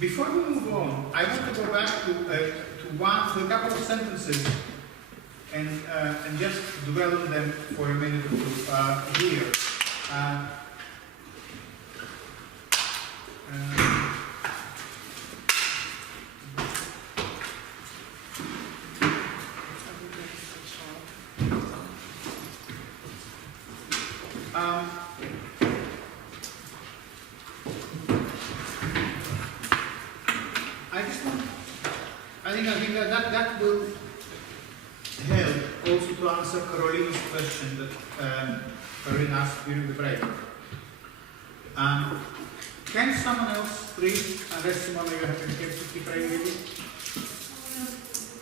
Before we move on, I want to go back to a couple of sentences and just dwell on them for a minute or two here. I think that will help also to answer Carolina's question that Carolina asked during the break. Can someone else read? Unless Simona, you have to keep reading.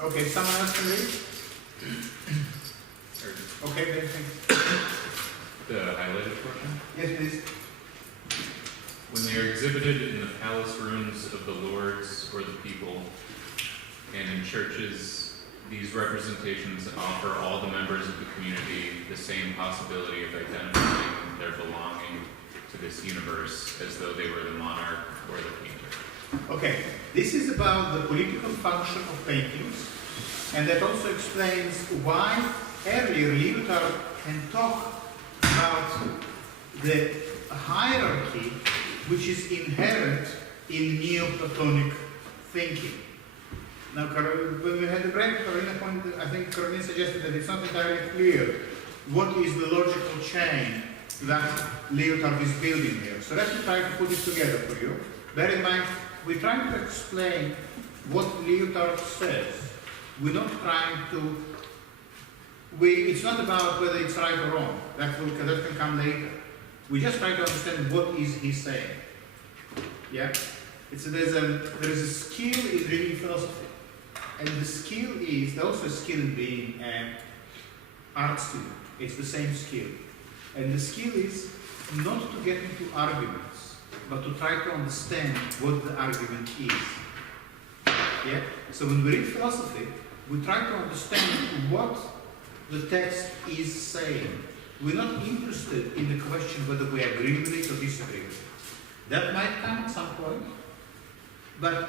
Okay, someone else can read? Okay, then thanks. The highlighted portion? Yes, please. When they are exhibited in the palace rooms of the lords or the people, and in churches, these representations offer all the members of the community the same possibility of identifying their belonging to this universe as though they were the monarch or the painter. Okay, this is about the political function of paintings, and that also explains why earlier Lyotard can talk about the hierarchy which is inherent in Neoplatonic thinking. Now, when we had the break, I think Carolina suggested that it's not entirely clear what is the logical chain that Lyotard is building here. So let me try to put it together for you. Bear in mind, we're trying to explain what Lyotard says. We're not trying to... it's not about whether it's right or wrong. That can come later. We just try to understand what is he saying. Yeah? There is a skill in reading philosophy. And the skill is, there's also a skill in being an art student. It's the same skill. And the skill is not to get into arguments, but to try to understand what the argument is. Yeah? So when we read philosophy, we try to understand what the text is saying. We're not interested in the question whether we agree with it or disagree with it. That might come at some point, but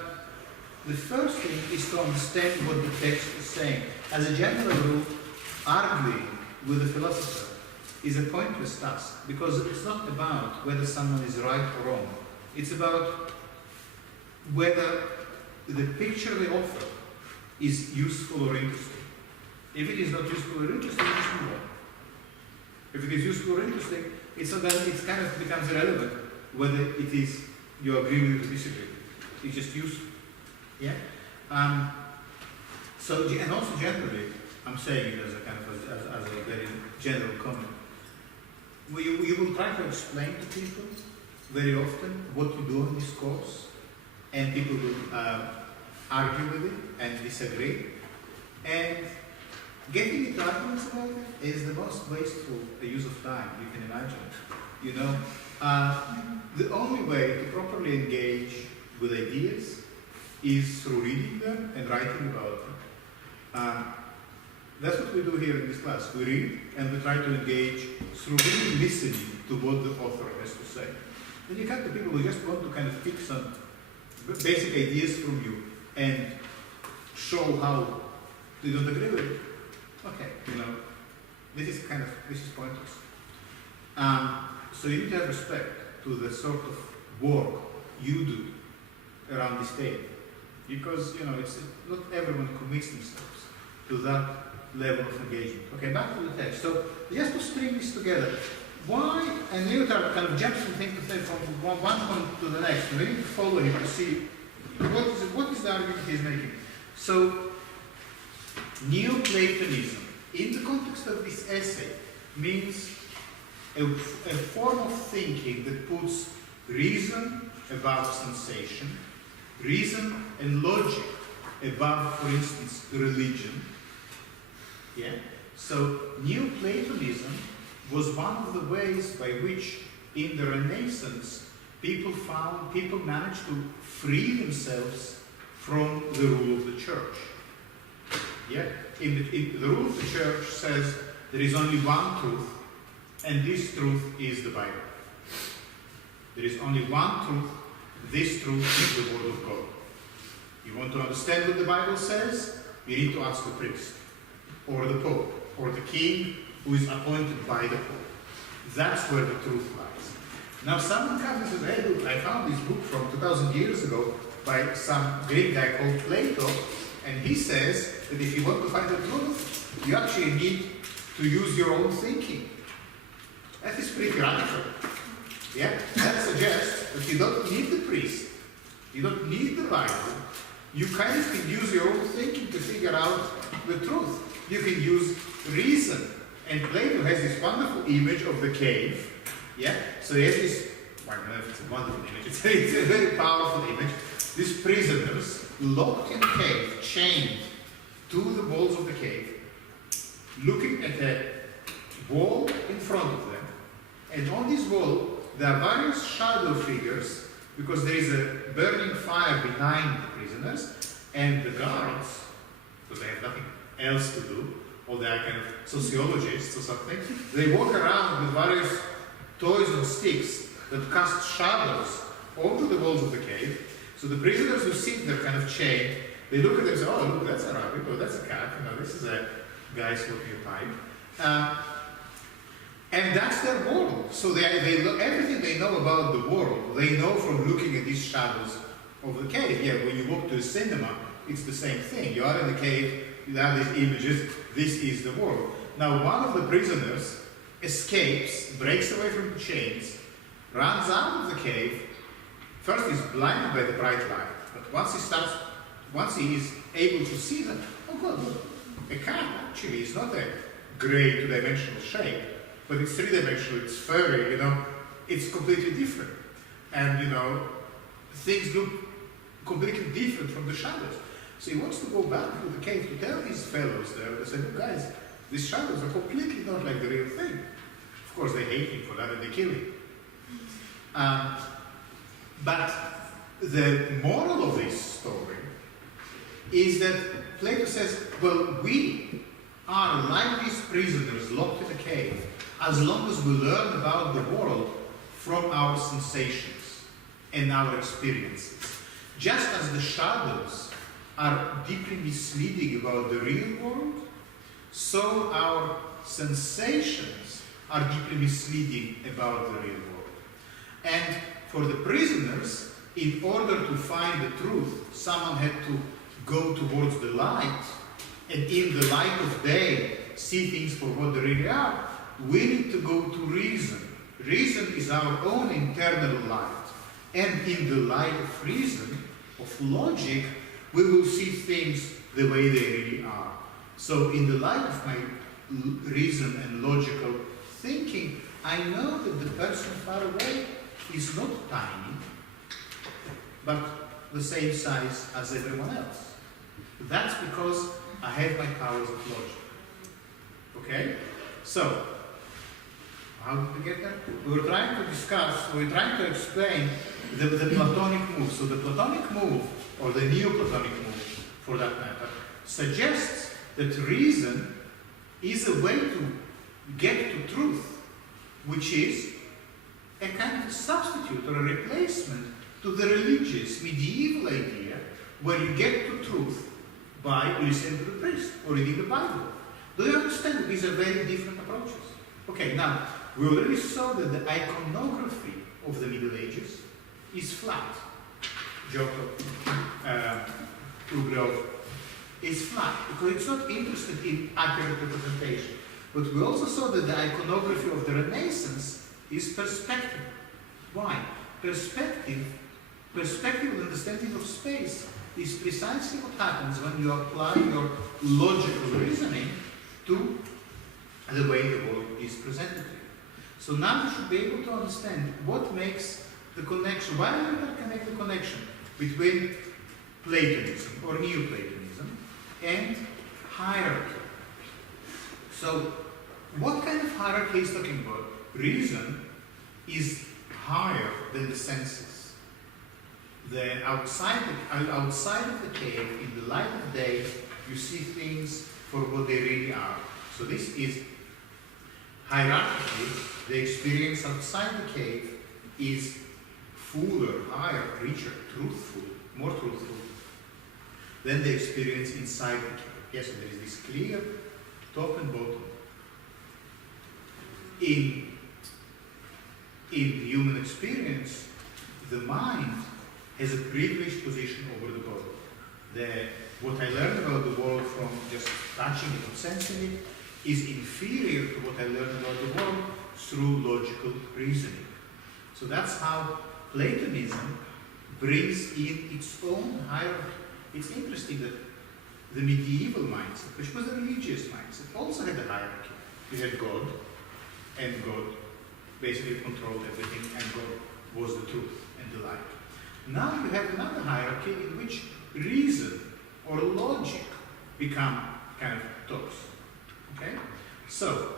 the first thing is to understand what the text is saying. As a general rule, arguing with a philosopher is a pointless task, because it's not about whether someone is right or wrong. It's about whether the picture they offer is useful or interesting. If it is not useful or interesting, just move on. If it is useful or interesting, it kind of becomes irrelevant whether it is you agree with it or disagree with it. It's just useful. Yeah. And also generally, I'm saying it as a kind of as a very general comment. You will try to explain to people very often what you do on this course, and people will argue with it and disagree. And getting into arguments about it is the most wasteful use of time you can imagine. You know, the only way to properly engage with ideas is through reading them and writing about them. That's what we do here in this class. We read and we try to engage through really listening to what the author has to say. Then you come to people who just want to kind of pick some basic ideas from you and show how they don't agree with it. Okay, you know, this is pointless. So you need to have respect to the sort of work you do around this table, because you know it's not everyone commits themselves to that level of engagement. Okay, back to the text. So just to string this together, why, and Lyotard kind of jumps from thing to thing from one point to the next. We need to follow him to see what is the argument he's making. So Neoplatonism, in the context of this essay, means a form of thinking that puts reason above sensation, reason and logic above, for instance, religion. Yeah? So Neoplatonism was one of the ways by which, in the Renaissance, people managed to free themselves from the rule of the church. Yeah? The rule of the church says there is only one truth, and this truth is the Bible. There is only one truth, this truth is the Word of God. You want to understand what the Bible says? You need to ask the priest, or the Pope, or the king who is appointed by the Pope. That's where the truth lies. Now someone comes and says, hey look, I found this book from 2,000 years ago by some Greek guy called Plato, and he says that if you want to find the truth, you actually need to use your own thinking. That is pretty radical. Yeah? That suggests that you don't need the priest. You don't need the Bible. You kind of can use your own thinking to figure out the truth. You can use reason. And Plato has this wonderful image of the cave. Yeah? So he has this, well, I don't know if it's a wonderful image, it's a very powerful image. These prisoners locked in a cave, chained to the walls of the cave, looking at a wall in front of them. And on this wall, there are various shadow figures, because there is a burning fire behind the prisoners, and the guards, because they have nothing else to do, or they are kind of sociologists or something, they walk around with various toys and sticks that cast shadows onto the walls of the cave. So the prisoners who sit there kind of chained, they look at them and say, oh, look, that's a rabbit, or that's a cat, this is a guy smoking a pipe. And that's their world. So they look, everything they know about the world, they know from looking at these shadows of the cave. Yeah, when you walk to a cinema, it's the same thing. You are in the cave, you have these images, this is the world. Now, one of the prisoners escapes, breaks away from the chains, runs out of the cave. First, he's blinded by the bright light, but once he is able to see that, oh God, look, a cat actually is not a grey two-dimensional shape, but it's three-dimensional, it's furry, it's completely different. And, things look completely different from the shadows. So he wants to go back to the cave to tell these fellows there, they say, look guys, these shadows are completely not like the real thing. Of course, they hate him for that and they kill him. But the moral of this story is that Plato says, well, we are like these prisoners locked in a cave as long as we learn about the world from our sensations and our experiences. Just as the shadows are deeply misleading about the real world, so our sensations are deeply misleading about the real world. And for the prisoners, in order to find the truth, someone had to go towards the light, and in the light of day, see things for what they really are. We need to go to reason. Reason is our own internal light. And in the light of reason, of logic, we will see things the way they really are. So in the light of my reason and logical thinking, I know that the person far away is not tiny, but the same size as everyone else. That's because I have my powers of logic. Okay? So, how did we get there? We were trying to explain the Platonic move. So the Platonic move, or the Neoplatonic move, for that matter, suggests that reason is a way to get to truth, which is a kind of substitute or a replacement to the religious medieval idea where you get to truth by listening to the priest or reading the Bible. Do you understand that these are very different approaches? Okay, now, we already saw that the iconography of the Middle Ages is flat. Giotto, Ugrov, is flat because it's not interested in accurate representation. But we also saw that the iconography of the Renaissance is perspective. Why? Perspective and understanding of space is precisely what happens when you apply your logical reasoning to the way the world is presented to you. So now you should be able to understand what makes the connection, why do we connect the connection between Platonism or Neoplatonism and hierarchy. So what kind of hierarchy is talking about? Reason is higher than the senses. The outside of the cave, in the light of day, you see things for what they really are. So this is hierarchically, the experience outside the cave is fuller, higher, richer, truthful, more truthful than the experience inside each other. Yes, there is this clear top and bottom. In human experience, the mind has a privileged position over the body. What I learned about the world from just touching it or sensing it is inferior to what I learned about the world through logical reasoning. So that's how Platonism brings in its own hierarchy. It's interesting that the medieval mindset, which was a religious mindset, also had a hierarchy. You had God, and God basically controlled everything, and God was the truth and the light. Now you have another hierarchy in which reason or logic become kind of tops. Okay? So,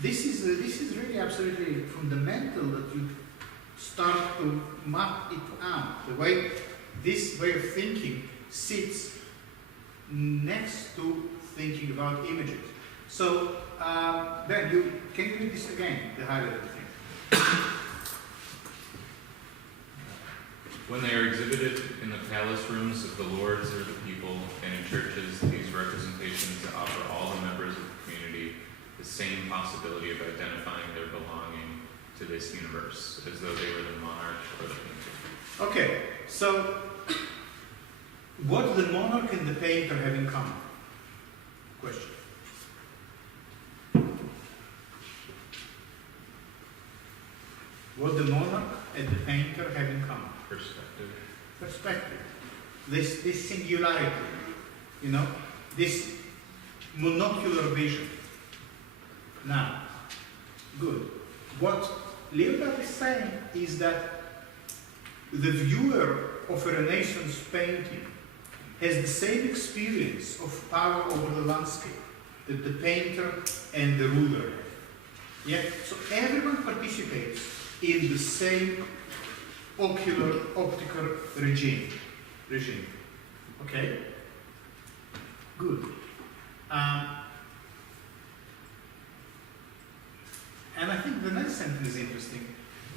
this is really absolutely fundamental that you start to map it out. The way this way of thinking sits next to thinking about images. So, Ben, can you read this again, the highlighted thing? When they are exhibited in the palace rooms of the lords or the people, and in churches, these representations offer all the members of the community the same possibility of identifying their belonging to this universe, as though they were the monarch or the painter. Okay, so what do the monarch and the painter have in common? Question. What the monarch and the painter have in common? Perspective. This singularity, this monocular vision. Now, good. What Lyotard is saying is that the viewer of a Renaissance painting has the same experience of power over the landscape that the painter and the ruler have. Yeah? So everyone participates in the same optical regime. Okay? Good. And I think the next sentence is interesting.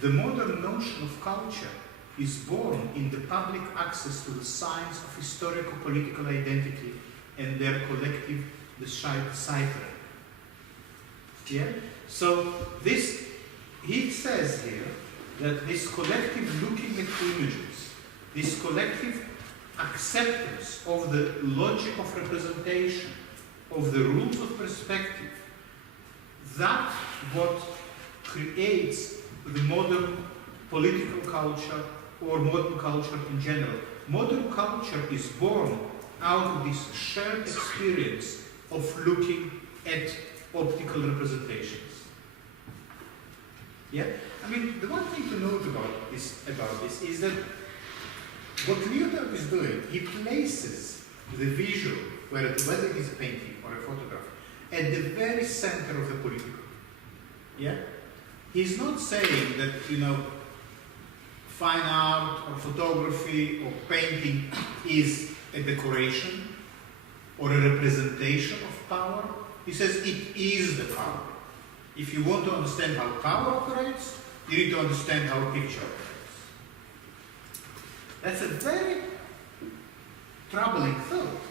The modern notion of culture is born in the public access to the signs of historical political identity and their collective deciphering. Yeah? So he says here that this collective looking at images, this collective acceptance of the logic of representation, of the rules of perspective, that's what creates the modern political culture or modern culture in general. Modern culture is born out of this shared experience of looking at optical representations. Yeah? I mean, the one thing to note about this is that what Lyotard is doing, he places the visual, whether it is a painting or a photograph, at the very center of the political. Yeah? He's not saying that, fine art or photography or painting is a decoration or a representation of power. He says it is the power. If you want to understand how power operates, you need to understand how a picture operates. That's a very troubling thought,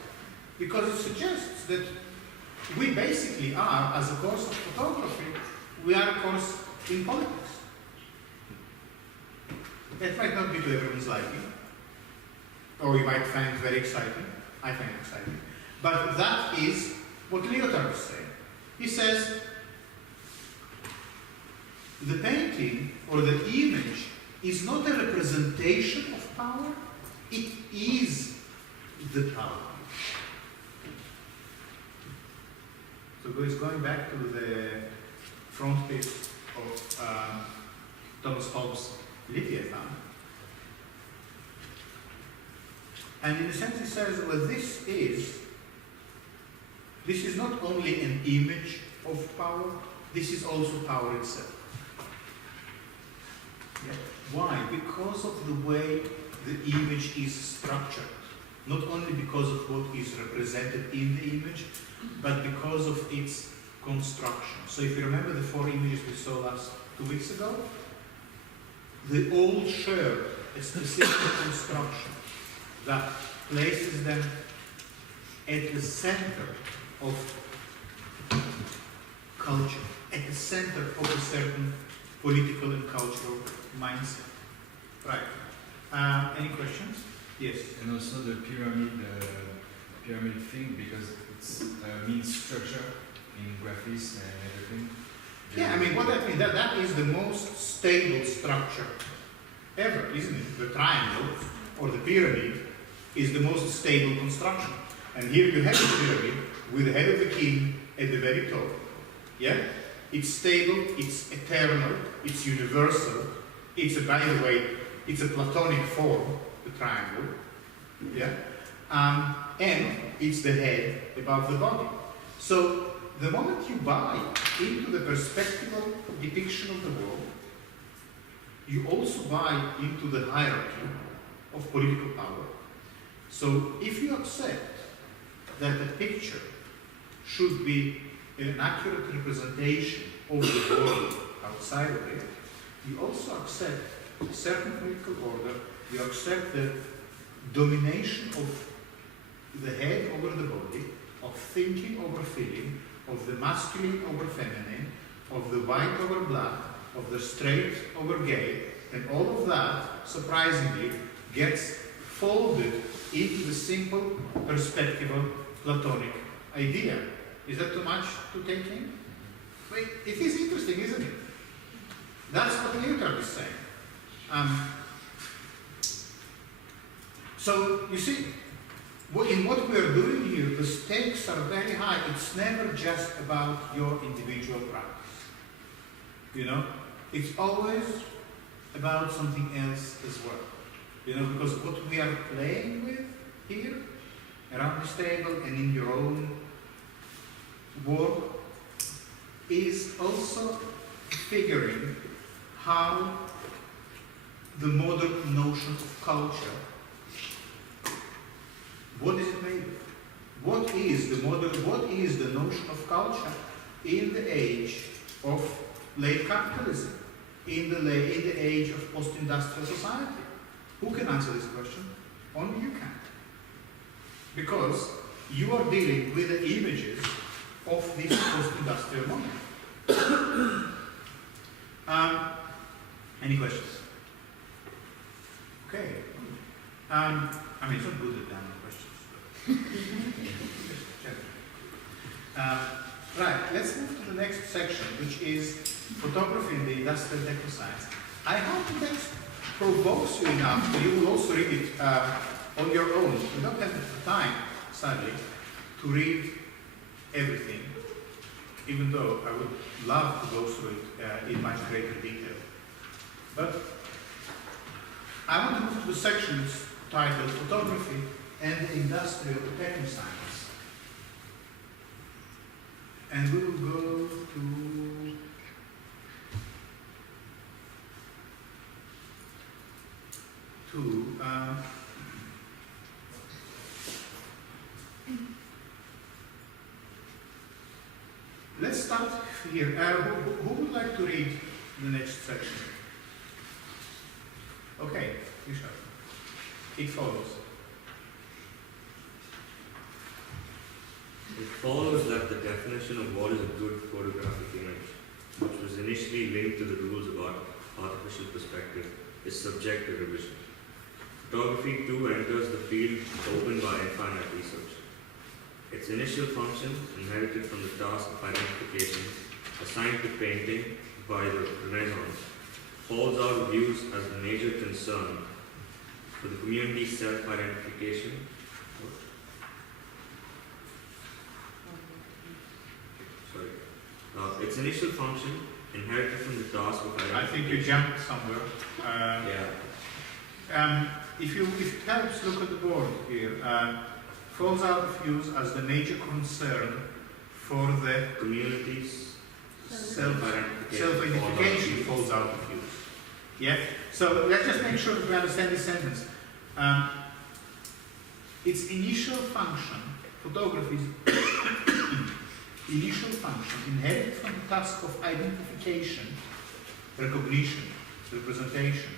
because it suggests that we basically are, as a course of photography, we are a course in politics. That might not be to everyone's liking, or you might find it very exciting. I find it exciting. But that is what Lyotard is saying. He says, the painting or the image is not a representation of power, it is the power. So going back to the front page of Thomas Hobbes' Leviathan, and in a sense he says, well, this is not only an image of power, this is also power itself. Yeah. Why? Because of the way the image is structured. Not only because of what is represented in the image, but because of its construction. So if you remember the 4 images we saw 2 weeks ago, they all share a specific construction that places them at the center of culture, at the center of a certain political and cultural mindset. Right. Any questions? Yes. And also the pyramid thing, because it's means structure in graphics and everything. Yeah, I mean, what that means, that is the most stable structure ever, isn't it? The triangle or the pyramid is the most stable construction. And here you have the pyramid with the head of the king at the very top. Yeah? It's stable, it's eternal, it's universal. It's by the way, it's a Platonic form, the triangle. Yeah? And it's the head above the body. So the moment you buy into the perspectival depiction of the world, you also buy into the hierarchy of political power. So if you accept that the picture should be an accurate representation of the world outside of it, you also accept a certain political order, you accept the domination of the head over the body, of thinking over feeling, of the masculine over feminine, of the white over black, of the straight over gay, and all of that, surprisingly, gets folded into the simple, perspectival, Platonic idea. Is that too much to take in? Wait, it is interesting, isn't it? That's what Lyotard is saying. So, you see, in what we are doing here, the stakes are very high. It's never just about your individual practice. You know? It's always about something else as well. You know, because what we are playing with here, around this table and in your own work, is also figuring how the modern notion of culture, what is it made of? What is the notion of culture in the age of late capitalism, in the age of post-industrial society? Who can answer this question? Only you can. Because you are dealing with the images of this post-industrial moment. Any questions? Okay. I mean, it's not good at damn questions. But right, let's move to the next section, which is photography in the industrial decoscience. I hope that provokes you enough that you will also read it on your own. You don't have the time, sadly, to read everything, even though I would love to go through it in much greater detail. But I want to move to the sections titled Photography and Industrial Technoscience. And we will go to let's start here. Who would like to read the next section? Okay, you shall. It follows. It follows that the definition of what is a good photographic image, which was initially linked to the rules about artificial perspective, is subject to revision. Photography too enters the field opened by infinite research. Its initial function, inherited from the task of identification assigned to painting by the Renaissance, falls out of use as the major concern for the community's self-identification. Its initial function, inherited from the task of identification. I think you jumped somewhere. If it helps, look at the board here. Falls out of use as the major concern for the community's self-identification falls out of use. Yeah? So let's just make sure that we understand this sentence. Its initial function, photography's initial function, inherited from the task of identification, recognition, representation,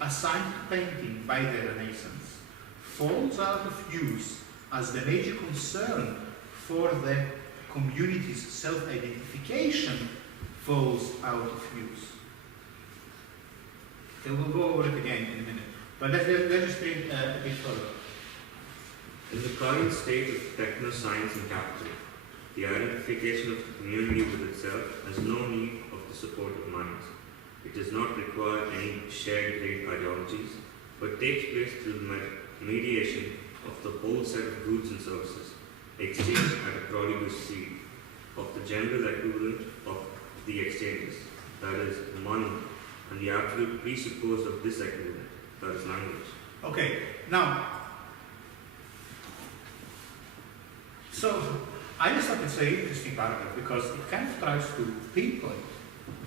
assigned to painting by the Renaissance falls out of use as the major concern for the community's self-identification falls out of use. Okay, we'll go over it again in a minute, but let's just read a bit further. In the current state of techno-science and capital, the identification of the community with itself has no need of the support of minds. It does not require any shared great ideologies, but takes place through the mediation of the whole set of goods and services, exchanged at a prodigious speed, of the general equivalent of the exchanges, that is, money, and the absolute presupposed of this equivalent, that is, language. Okay, now, so I just thought it's a very interesting paragraph because it kind of tries to pinpoint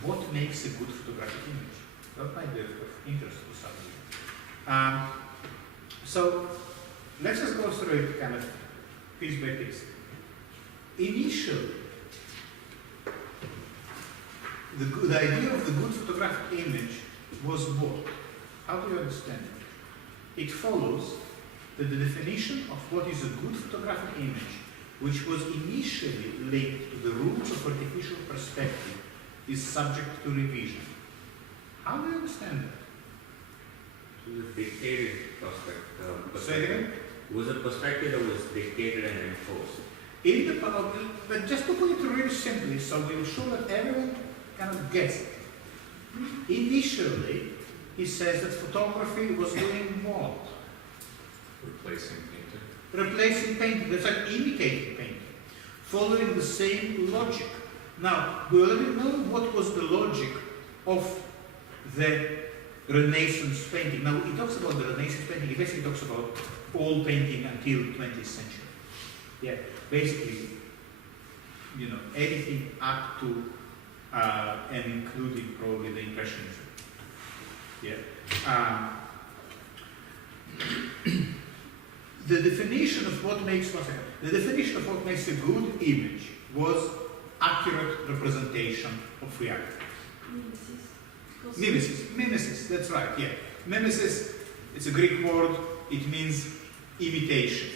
what makes a good photographic image. That might be of interest to somebody. So let's just go through it kind of piece by piece. Initially, the idea of the good photographic image was what? How do you understand it? It follows that the definition of what is a good photographic image, which was initially linked to the rules of artificial perspective, is subject to revision. How do you understand that? It was a dictated Say it again? It was a perspective that was dictated and enforced. In the but just to put it really simply, so we'll show that everyone kind of gets it. Initially, he says that photography was doing what? Replacing painting. Replacing painting, that's like imitating painting, following the same logic. Now, we already know what was the logic of the Renaissance painting. Now, he talks about the Renaissance painting, he basically talks about all painting until the 20th century. Yeah, basically, you know, anything up to and including probably the Impressionism. Yeah. The definition of what makes a good image was accurate representation of reality. Mimesis, that's right, yeah. Mimesis, it's a Greek word, it means imitation,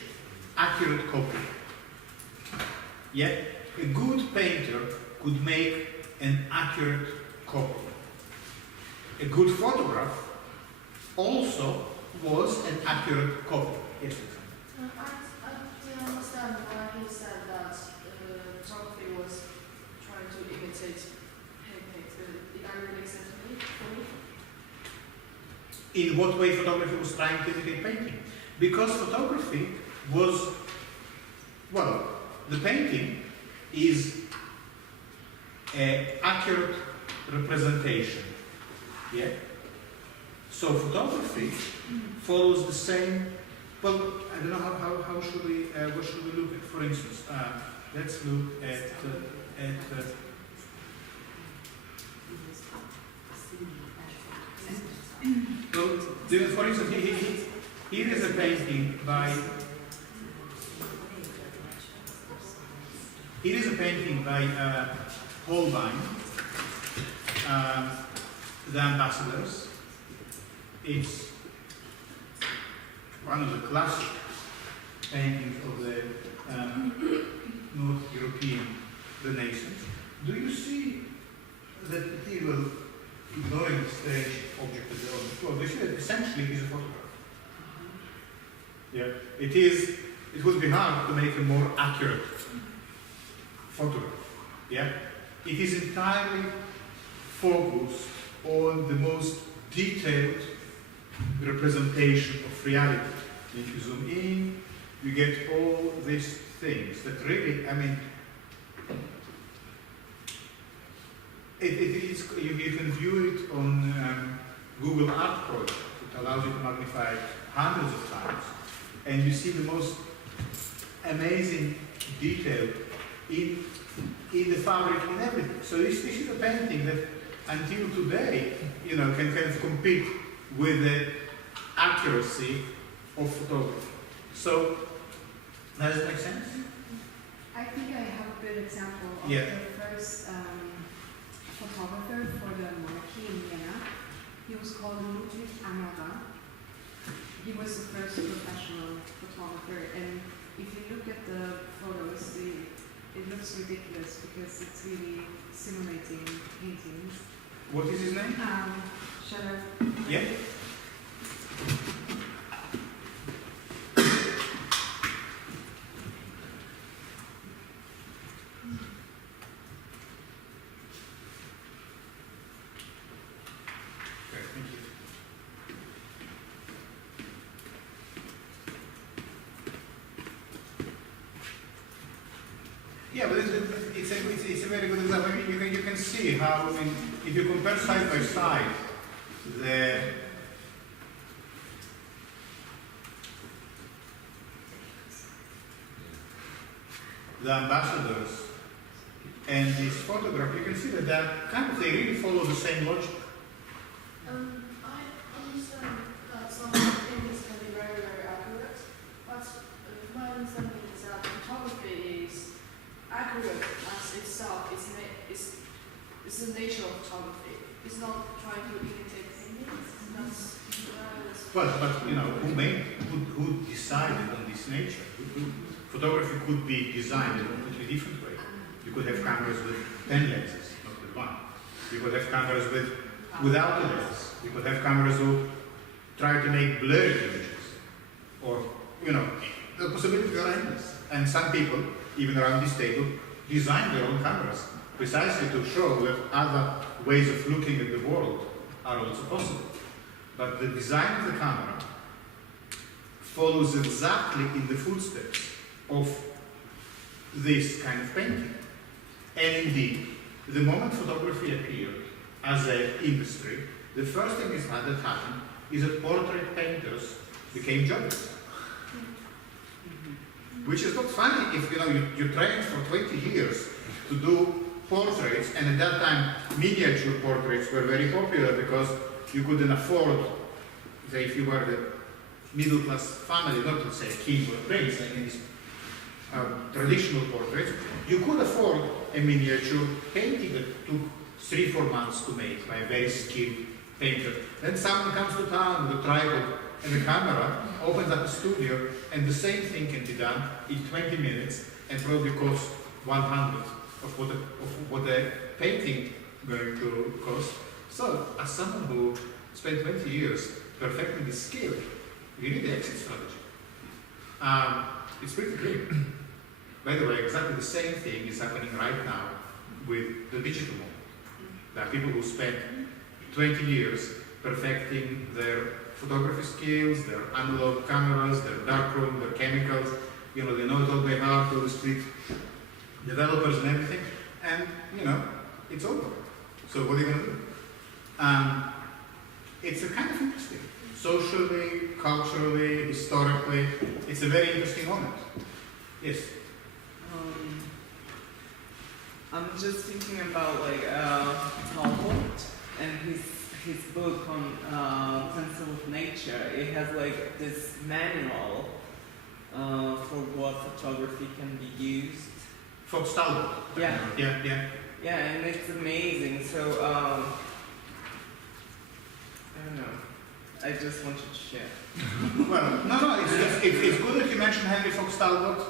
accurate copy. Yeah? A good painter could make an accurate copy. A good photograph also was an accurate copy. Yes, I don't understand why he said that photography was trying to imitate painting. Did I really accept it for me? In what way photography was trying to imitate painting? Because photography was, well, the painting is an accurate representation. Yeah? So photography follows the same. Well, I don't know how should we what should we look at? For instance, let's look at well, for instance, here is a painting by Bowlby, The Ambassadors. It's one of the classic paintings of the North European Renaissance. Do you see that he will, ignoring the strange object of the floor, do you see that essentially it is a photograph? Yeah, it would be hard to make a more accurate photograph. Yeah, it is entirely focused on the most detailed representation of reality. If you zoom in, you get all these things that really, I mean, you can view it on Google Art Project. It allows you to magnify it hundreds of times, and you see the most amazing detail in the fabric, in everything. So this is a painting that until today, you know, can kind of compete with the accuracy of photography. So, does it make sense? I think I have a good example of Yeah. the first photographer for the monarchy in Vienna. He was called Ludwig Amal was the first professional photographer, and if you look at the photos, it looks ridiculous because it's really simulating paintings. What is his name? Shall I? Yeah. Okay, thank you. Yeah, but it's a very good example. I mean, you can see how, I mean, if you compare side by side the ambassadors and this photograph, you can see that they really follow the same logic. I understand that some things can be very, very accurate, but my understanding is that photography is accurate as itself. It's the nature of photography. It's not trying to imitate paintings. But you know, who decided on this nature? Photography could be designed in a completely different way. You could have cameras with 10 lenses, not with one. You could have cameras without a lens. You could have cameras who try to make blurry images. Or, you know, the possibilities are endless. And some people, even around this table, design their own cameras precisely to show that other ways of looking at the world are also possible. But the design of the camera follows exactly in the footsteps of this kind of painting. And indeed, the moment photography appeared as an industry, the first thing that happened is that portrait painters became journalists. Which is not funny if you trained for 20 years to do portraits, and at that time miniature portraits were very popular because you couldn't afford, say, if you were the middle class family, not to say a king or a prince, I mean, traditional portraits, you could afford a miniature painting that took 3-4 months to make by a very skilled painter. Then someone comes to town with a tripod and a camera, opens up a studio, and the same thing can be done in 20 minutes and probably cost 1/100 of what a painting going to cost. So, as someone who spent 20 years perfecting this skill, you need the exit strategy. It's pretty clear. By the way, exactly the same thing is happening right now with the digital mode. There are people who spent 20 years perfecting their photography skills, their analog cameras, their darkroom, their chemicals. They know it all by heart, all the street developers and everything. And, it's over. So what are you going to do? It's a kind of interesting. Socially, culturally, historically, it's a very interesting moment. Yes? I'm just thinking about Talbot and his book on Pencil of Nature. It has this manual for what photography can be used. For Talbot? Yeah. Yeah, and it's amazing. So I don't know. I just wanted to share. Well, no, it's good that you mentioned Henry Fox Talbot.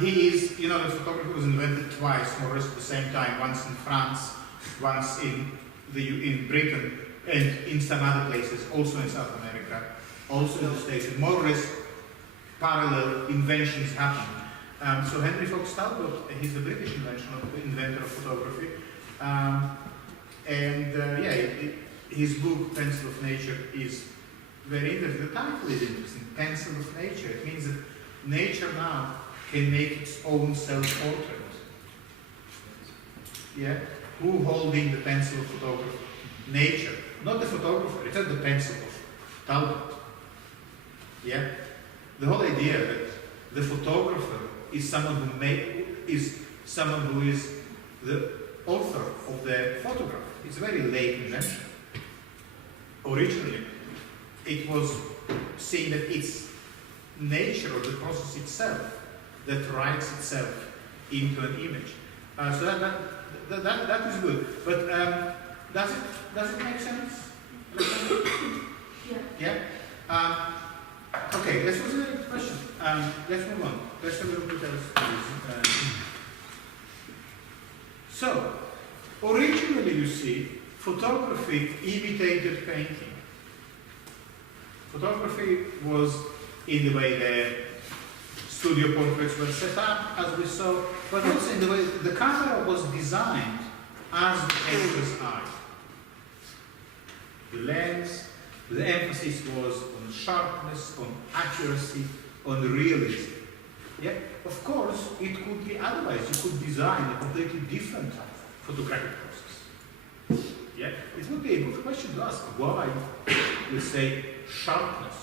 He is, the photography was invented twice, more or less at the same time, once in France, once in Britain, and in some other places, also in South America, also in the States, and more or less parallel inventions happen. So Henry Fox Talbot, he's the British inventor of photography, his book, Pencil of Nature, is very interesting. The title is interesting, Pencil of Nature. It means that nature now can make its own self-portrait. Yeah? Who holding the pencil of photography? Nature. Not the photographer, it's not the pencil of Talbot. Yeah? The whole idea that the photographer is someone who is the author of the photograph. It's a very late invention. Originally, it was seen that it's nature or the process itself that writes itself into an image. So that is good. But does it make sense? Yeah. Yeah. Okay, let's go to the next question. Let's move on. Let's have a look at those. So, originally, you see, photography imitated painting. Photography was in the way the studio portraits were set up, as we saw, but also in the way the camera was designed as the painter's eye. The lens, the emphasis was on sharpness, on accuracy, on realism. Yeah? Of course, it could be otherwise. You could design a completely different photographic process. Yeah? It would be a good question to ask why, let's say, sharpness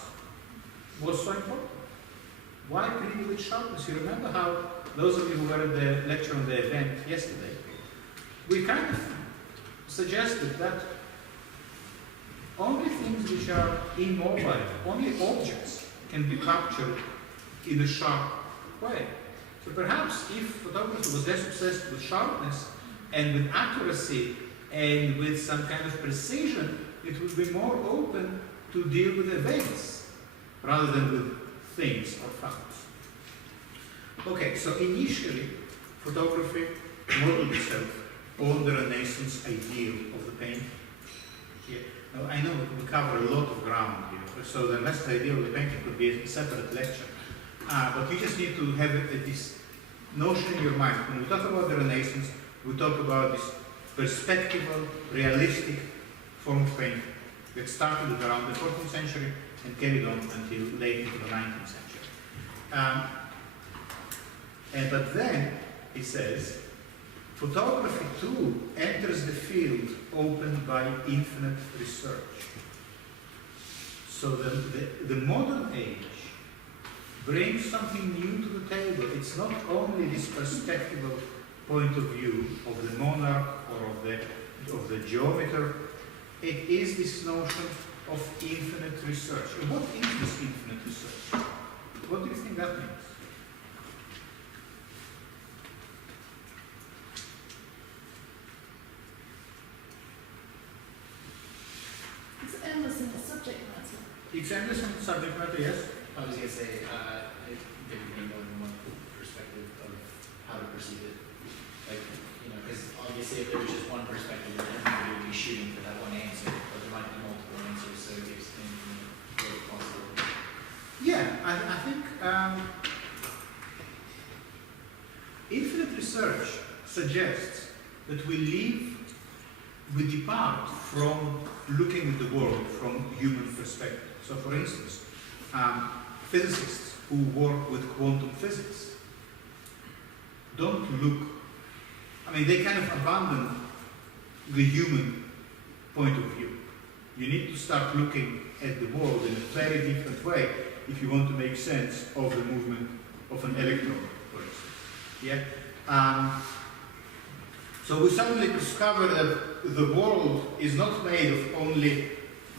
was so important. Why privilege sharpness? You remember how those of you who were at the lecture on the event yesterday, we kind of suggested that only things which are immobile, only objects can be captured in a sharp way. So perhaps if photography was less obsessed with sharpness and with accuracy and with some kind of precision, it would be more open to deal with events rather than with things or facts. Okay, so initially, photography modeled itself on the Renaissance ideal of the painting. Yeah. Now, I know we cover a lot of ground here, so the next idea of the painting could be a separate lecture. But you just need to have this notion in your mind. When we talk about the Renaissance, we talk about this perspectival, realistic form of painting that started around the 14th century and carried on until late into the 19th century. But then, he says, photography too enters the field opened by infinite research. So the modern age brings something new to the table. It's not only this perspectival point of view of the monarch or of the geometer. It is this notion of infinite research. And what is this infinite research? What do you think that means? It's endless in the subject matter. It's endless in the subject matter, yes? I was going to say, there could be more than one perspective of how to perceive it. Like, because obviously if there was just one perspective, then everybody would be shooting for that one answer, but there might be multiple answers, so it gives infinite possibility. Yeah, I think infinite research suggests that we depart from looking at the world from human perspective. So for instance, physicists who work with quantum physics don't look, they kind of abandon the human point of view. You need to start looking at the world in a very different way if you want to make sense of the movement of an electron, for instance. Yeah? So we suddenly discover that the world is not made of only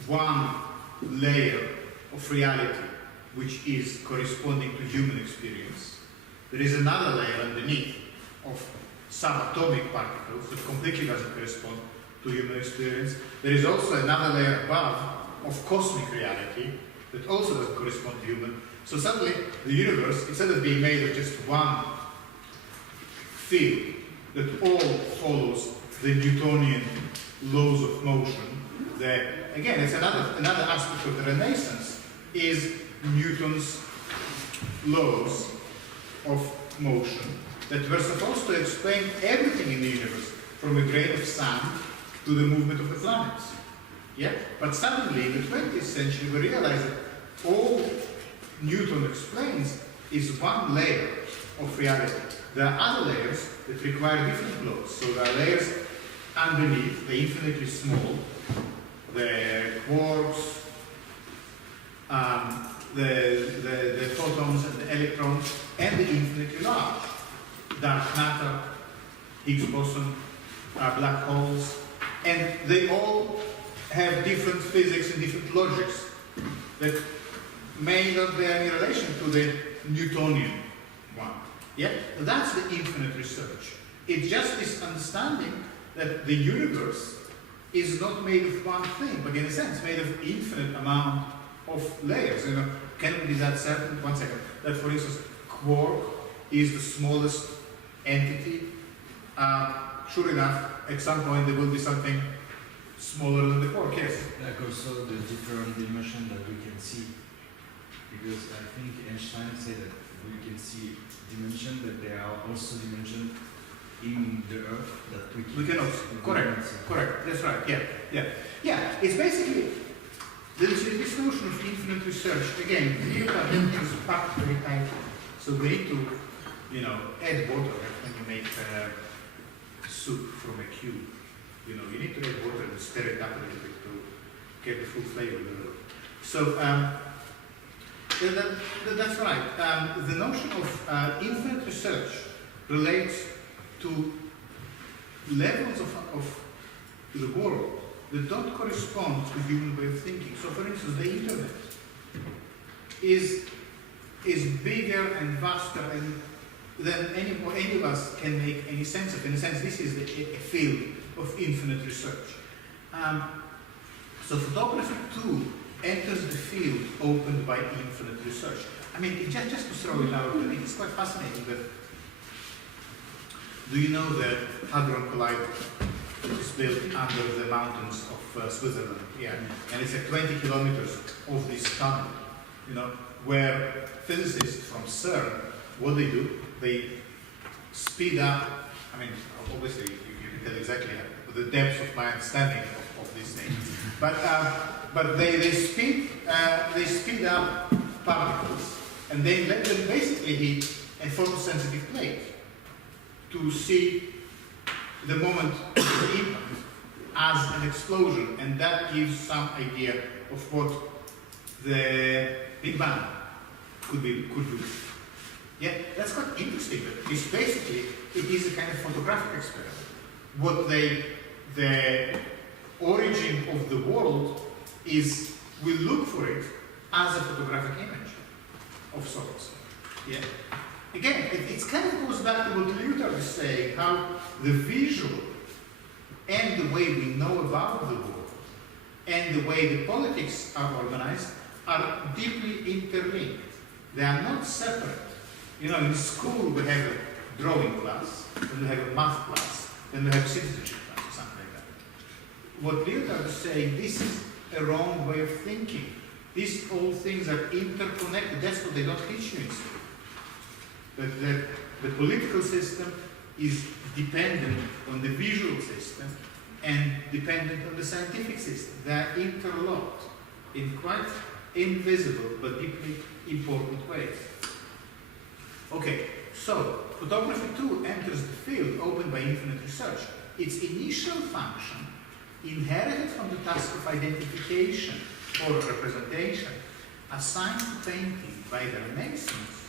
one layer of reality, which is corresponding to human experience. There is another layer underneath of subatomic particles that completely doesn't correspond to human experience. There is also another layer above of cosmic reality that also doesn't correspond to human. So suddenly the universe, instead of being made of just one field that all follows the Newtonian laws of motion, again, it's another aspect of the Renaissance is Newton's laws of motion that were supposed to explain everything in the universe, from a grain of sand to the movement of the planets. Yeah? But suddenly, in the 20th century, we realized that all Newton explains is one layer of reality. There are other layers that require different laws. So there are layers underneath, the infinitely small, the quarks, the photons and the electrons, and the infinitely large. Dark matter, Higgs boson, black holes, and they all have different physics and different logics that may not bear any relation to the Newtonian one. Yeah? That's the infinite research. It's just this understanding that the universe is not made of one thing, but in a sense made of infinite amount of layers. can we be that certain? 1 second. That, for instance, quark is the smallest entity. Sure enough, at some point there will be something smaller than the quark. Yes. Like also the different dimension that we can see, because I think Einstein said that we can see dimension, but there are also dimensions in the Earth that We cannot. Correct. Correct. That's right. Yeah. It's basically this notion of infinite research. Again, Lyotard is packed very tightly, so we need to, add water when you make soup from a cube. You need to add water and stir it up a little bit to get the full flavor. So that's right. The notion of infinite research relates to levels of the world that don't correspond to human way of thinking. So, for instance, the internet is bigger and vaster than any of us can make any sense of. In a sense, this is a field of infinite research. So photography too enters the field opened by infinite research. I mean, just to throw it out, it's quite fascinating that, do you know that Hadron Collider is built under the mountains of Switzerland? Yeah, and it's at 20 kilometers of this tunnel, where physicists from CERN, what they do, they speed up. I mean, obviously you can tell exactly the depth of my understanding of this thing, but they speed up particles and they let them basically hit a photosensitive plate to see the moment of the impact as an explosion, and that gives some idea of what the Big Bang could do. Yeah, that's quite interesting. It's basically, it is a kind of photographic experiment. What the origin of the world is, we look for it as a photographic image of sorts. Yeah. Again, it kind of goes back to what Lyotard is saying, how the visual and the way we know about the world and the way the politics are organized are deeply interlinked. They are not separate. In school we have a drawing class, then we have a math class, then we have citizenship class, or something like that. What Lyotard is saying, this is a wrong way of thinking. These all things are interconnected. That's what they don't teach you in school. That the political system is dependent on the visual system and dependent on the scientific system. They are interlocked in quite invisible but deeply important ways. Okay, so photography too enters the field opened by infinite research. Its initial function, inherited from the task of identification or representation, assigned to painting by the Renaissance,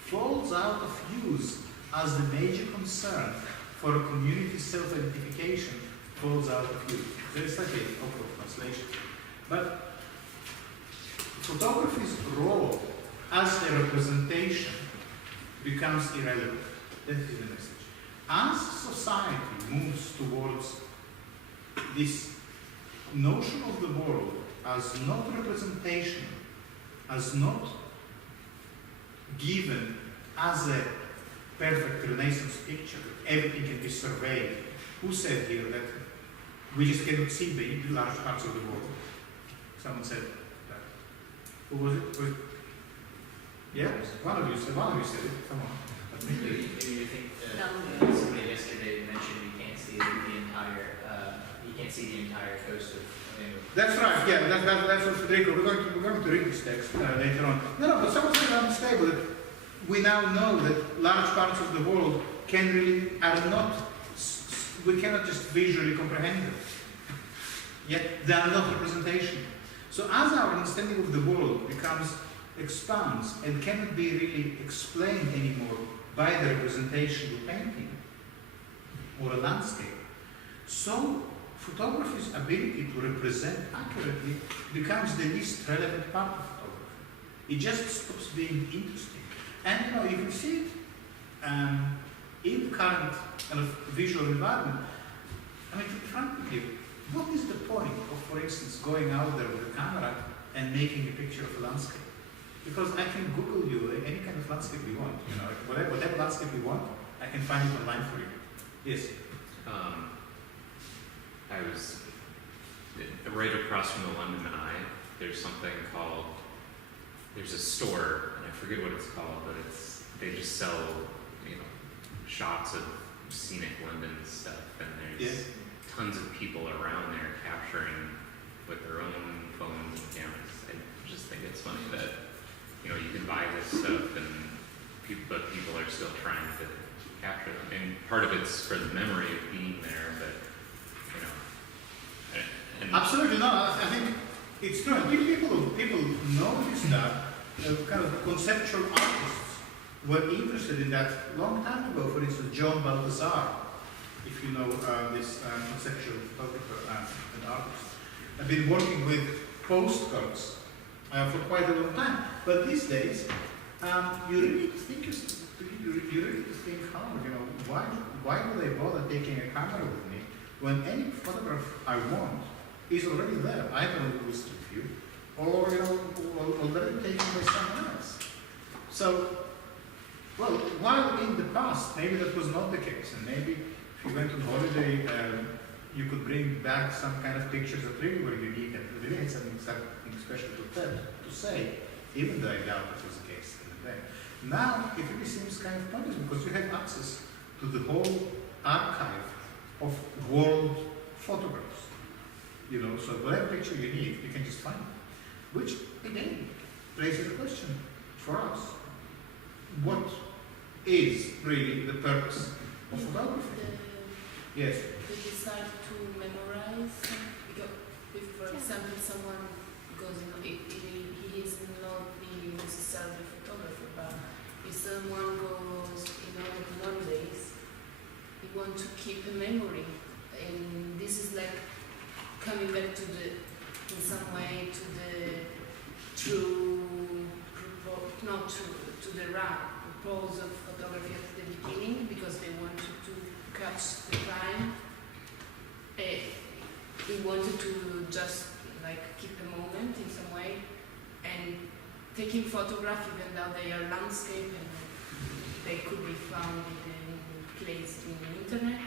falls out of use as the major concern for a community's self-identification falls out of use. There is like a couple of translations. But photography's role as a representation becomes irrelevant. That is the message. As society moves towards this notion of the world as not representation, as not given as a perfect Renaissance picture, everything can be surveyed. Who said here that we just cannot see the large parts of the world? Someone said that. Who was it? Yeah? One of you said it. Come on. Maybe you think somebody yesterday mentioned you can't see the entire coast of That's right, yeah, that's what Federico, we're going to read this text later on. No, but someone said unstable that we now know that large parts of the world we cannot just visually comprehend them. Yet they are not representation. So as our understanding of the world expands and cannot be really explained anymore by the representation of a painting or a landscape, so photography's ability to represent accurately becomes the least relevant part of photography. It just stops being interesting. And you can see it in the current kind of visual environment. I mean, to be frank with you, what is the point of, for instance, going out there with a camera and making a picture of a landscape? Because I can Google you any kind of landscape you want, you know, whatever landscape you want, I can find it online for you. Yes. I was right across from the London Eye. There's something called, there's a store, and I forget what it's called, but they just sell, you know, shots of scenic London stuff, and there's tons of people around there capturing with their own phones and cameras. I just think it's funny that, you know, you can buy this stuff, and people are still trying to capture them. And part of it's for the memory of being there, but you know, and Absolutely no. I think it's true. People know this stuff. Kind of conceptual artists were interested in that long time ago. For instance, John Balthazar, if you know this conceptual photographer and artist, I've been working with postcards for quite a long time. But these days, you really need to think. You really need to think hard. You know, why do they bother taking a camera with me when any photograph I want is already there, either on the Street View or, you know, already taken by someone else. So, well, while in the past maybe that was not the case, and maybe if you went on holiday, you could bring back some kind of pictures that really were unique and really had something special to say, even though I doubt that was the case in the day. Now it really seems kind of pointless because you have access to the whole archive of world photographs. You know, so whatever picture you need, you can just find it. Which, again, raises a question for us. What is really the purpose of photography? Yes. They decide to memorize, because if, for example, someone goes in, he is not being necessarily a photographer, but if someone goes in one days, he wants to keep a memory, and this is like coming back to in some way to the to the purpose of photography at the beginning, because they wanted to catch the crime. He wanted to just like keep a moment in some way, and taking photographs even though they are landscape and they could be found in place in the internet.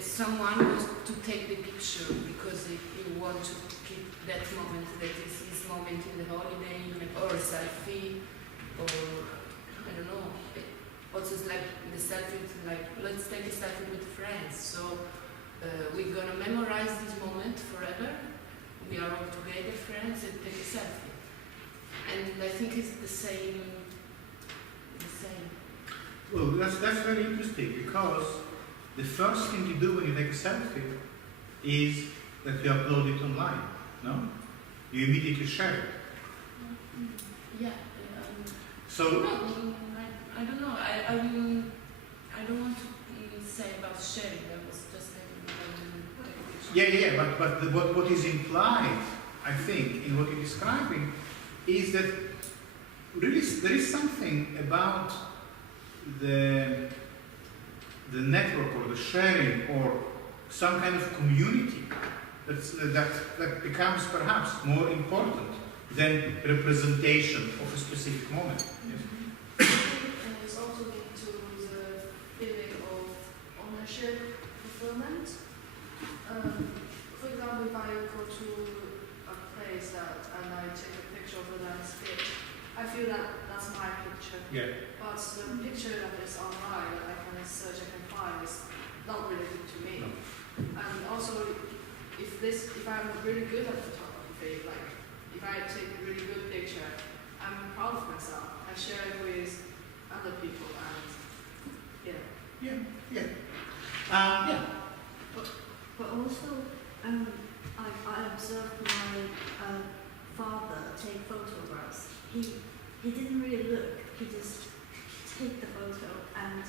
Someone wants to take the picture because he wants to keep that moment, that is his moment in the holiday, or a selfie, or I don't know. Also, it's like the selfie, it's like let's take a selfie with friends. So we're gonna memorize this moment forever. We are all together, friends, and take a selfie. And I think it's the same. Well, that's very interesting, because the first thing you do when you take a selfie is that you upload it online, no? You immediately share it. Yeah. So. No, I don't know. I don't want to say about sharing. I was just saying. Yeah. But what is implied, I think, in what you're describing, is that really there is something about the network or the sharing or some kind of community that becomes perhaps more important than representation of a specific moment. Yes. And it's also linked to the feeling of ownership, fulfillment. For example, if I go to a place and I take a picture of the landscape, I feel that that's my picture. Yeah. But the picture that is online that I can search and can find is not related to me. No. And also, if I'm really good at photography, like if I take a really good picture, I'm proud of myself. I share it with other people, and Yeah. But also, I observed my father take photographs. He didn't really look. He just take the photo, and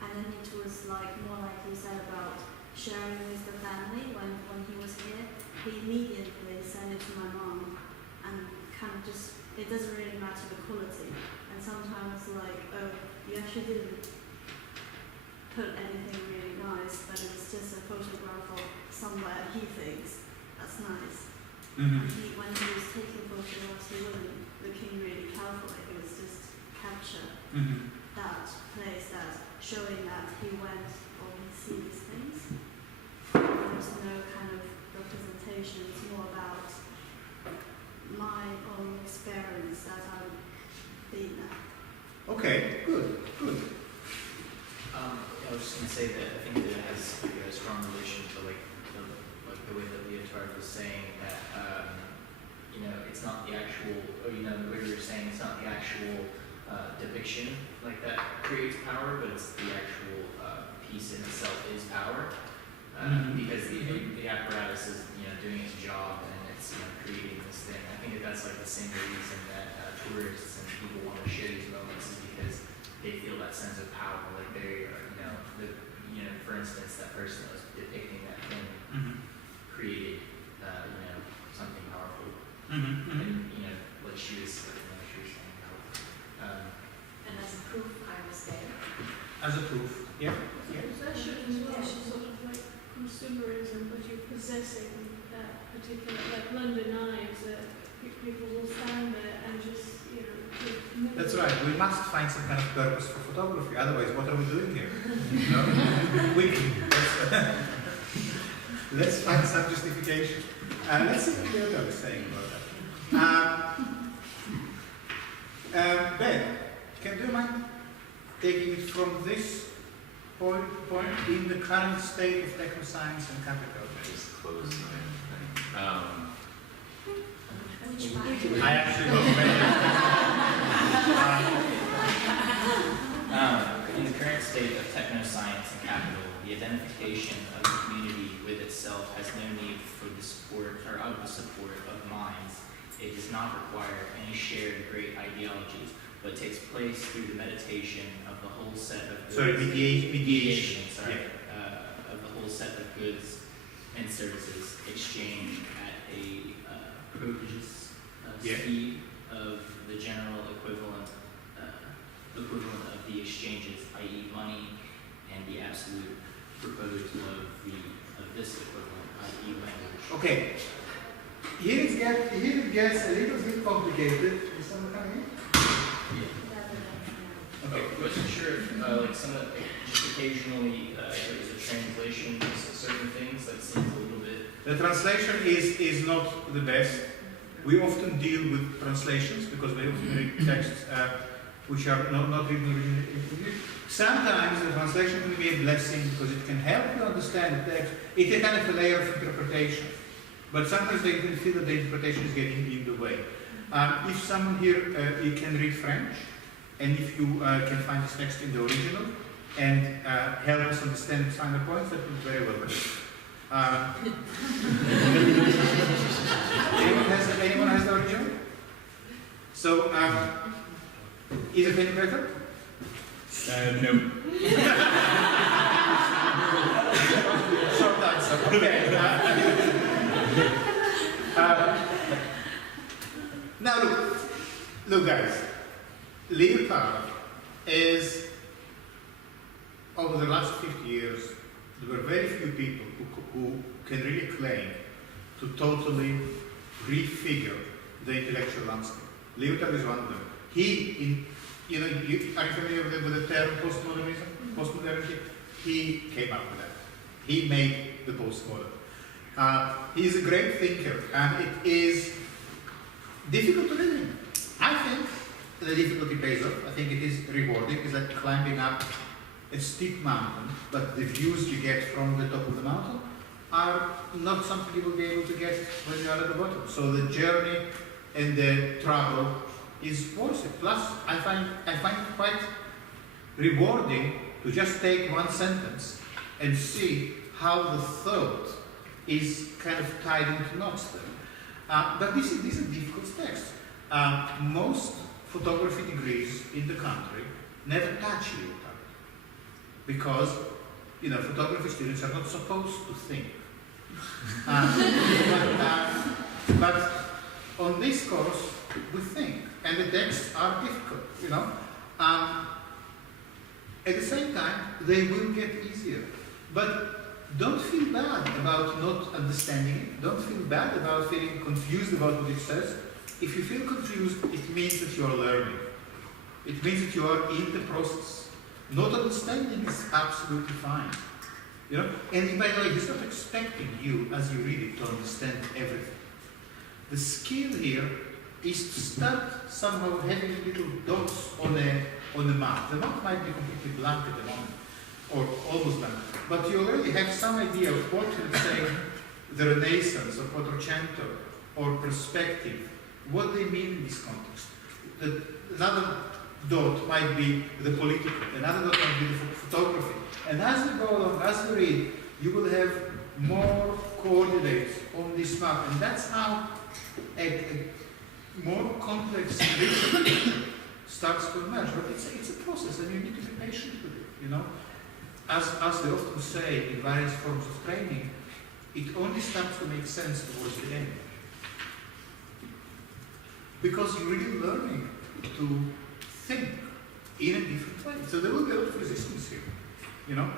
then it was like more like he said about sharing with the family when he was here. He immediately sent it to my mom, and kind of just, it doesn't really matter the quality. And sometimes like, oh, you actually didn't put anything really nice, but it was just a photograph of somewhere he thinks that's nice. Mm-hmm. And when he was taking photographs, he wouldn't looking really careful. It was just capture Mhm. that place, that showing that he went or he see these things. There's no kind of representation. It's more about my own experience that I've been there. Okay, good, good. I was just gonna say that I think that it has like a strong relation to like the way that Lyotard was saying that you know, it's not the actual, or you know, the way you were saying it's not the actual depiction like that creates power, but it's the actual piece in itself is power. Because the apparatus is, you know, doing its job and it's, you know, creating this thing. I think that that's like the same reason that tourists and people want to share these moments is because they feel that sense of power. Like they are, you know, for instance, that person that was depicting that thing created, you know, something powerful. And, you know, like she was saying powerful. And as a proof, I was there. As a proof, yeah. Possession as well, sort of like consumerism, but you're possessing that particular, like London Eye, is that people will stand there and just, you know, That's right. We must find some kind of purpose for photography. Otherwise, what are we doing here? No? Let's find some justification. Let's see what Lyotard is saying about that. Ben, do you mind taking it from this point in the current state of technoscience and capital? Just close my Which one? I actually was In the current state of technoscience and capital, the identification of the community with itself has no need for the support or of the support of minds. It does not require any shared great ideologies, but takes place through the meditation of the whole set of goods. Mediation, of the whole set of goods and services exchanged at a prodigious speed of the general equivalent of the exchanges, i.e. money, and the absolute proposed of this equivalent, i.e. language. Okay. Here it gets a little bit complicated. Is someone coming in? Okay, I wasn't sure if, like, some of the, just occasionally, there was a translation of certain things that seems a little bit. The translation is not the best. We often deal with translations because we often read texts which are not written originally in English. Sometimes the translation can be a blessing because it can help you understand the text. It's a kind of a layer of interpretation. But sometimes they can feel that the interpretation is getting in the way. If someone here you can read French, and if you can find this text in the original and help us understand its final points, that would be very welcome. Anyone has the original? So, is it any better? No. Short answer. Okay. Now look guys, Lyotard is, over the last 50 years, there were very few people who can really claim to totally refigure the intellectual landscape. Lyotard is one of them. Are you familiar with the term postmodernism? Postmodernity? He came up with that. He made the postmodern. He is a great thinker, and it is difficult to read him. I think the difficulty pays off. I think it is rewarding. It's like climbing up a steep mountain, but the views you get from the top of the mountain are not something you will be able to get when you are at the bottom. So the journey and the trouble is worth it. Plus, I find it quite rewarding to just take one sentence and see how the thought is kind of tied into knots there. But these are difficult texts. Most photography degrees in the country never touch Lyotard because, photography students are not supposed to think. But on this course, we think, and the texts are difficult, At the same time, they will get easier. But don't feel bad about not understanding it. Don't feel bad about feeling confused about what it says. if you feel confused, it means that you are learning. It means that you are in the process. Not understanding is absolutely fine. You know? And by the way, he's not expecting you, as you read it, to understand everything. The skill here is to start somehow having little dots on a map. The map might be completely blank at the moment, or almost blank, but you already have some idea of what, let's say, the Renaissance or Quattrocento or perspective, what they mean in this context. Another dot might be the political, another dot might be the photography. And as we go along, as we read, you will have more coordinates on this map. And that's how a more complex picture starts to emerge. But it's a process, and you need to be patient with it, you know. As they often say in various forms of training, it only starts to make sense towards the end. Because you're really learning to think in a different way. So there will be a lot of resistance here, you know,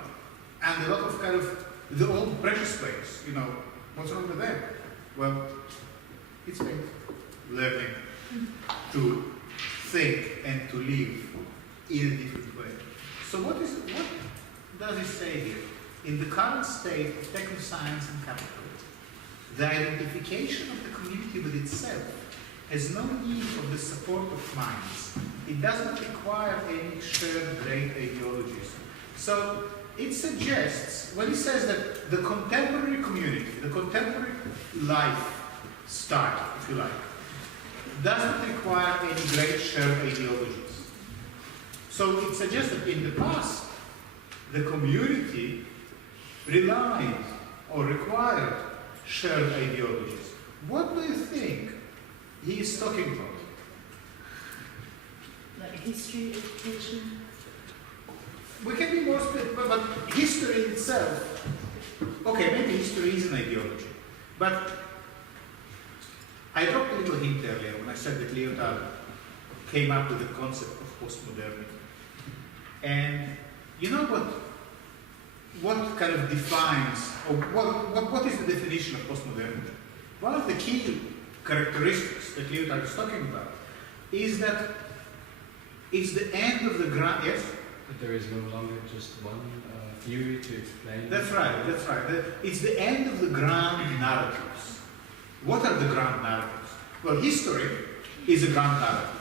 and a lot of kind of the old precious ways, you know. What's wrong with that? Well, it's faith. Learning to think and to live in a different way. So what does it say here? In the current state of techno-science and capital, the identification of the community with itself has no need of the support of minds. It does not require any shared great ideologies. So it suggests, when it says that the contemporary community, the contemporary lifestyle, if you like, doesn't require any great shared ideologies. So it suggests that in the past, the community relied or required shared ideologies. What do you think he is talking about? Like history, education. We can be more specific, but history itself, okay, maybe history is an ideology, but I dropped a little hint earlier when I said that Lyotard came up with the concept of postmodernity. And you know what kind of defines, or what is the definition of postmodernity? One of the key characteristics that Lyotard is talking about is that it's the end of the grand, yes? That there is no longer just one theory to explain. That's right. It's the end of the grand narratives. What are the grand narratives? Well, history is a grand narrative.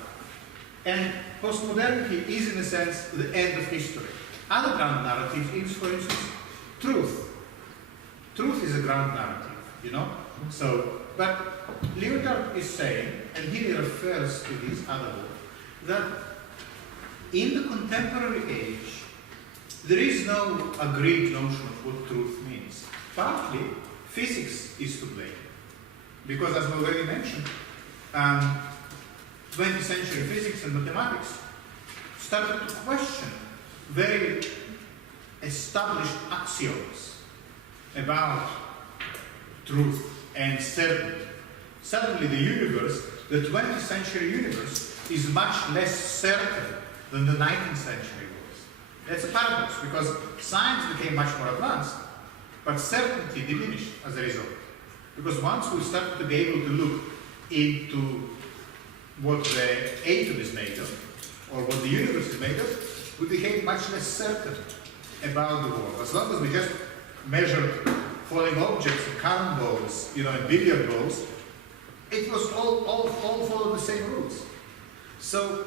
And postmodernity is, in a sense, the end of history. Other grand narratives is, for instance, truth. Truth is a grand narrative, you know? So, but Lyotard is saying, and he refers to his other work, that in the contemporary age, there is no agreed notion of what truth means. Partly, physics is to blame. Because, as we already mentioned, 20th century physics and mathematics started to question very established axioms about truth and certainty. Suddenly the universe, the 20th century universe, is much less certain than the 19th century was. That's a paradox, because science became much more advanced, but certainty diminished as a result. Because once we started to be able to look into what the atom is made of, or what the universe is made of, we became much less certain about the world. As long as we just measured falling objects and cannonballs, you know, and billiard balls, it was all followed the same rules. So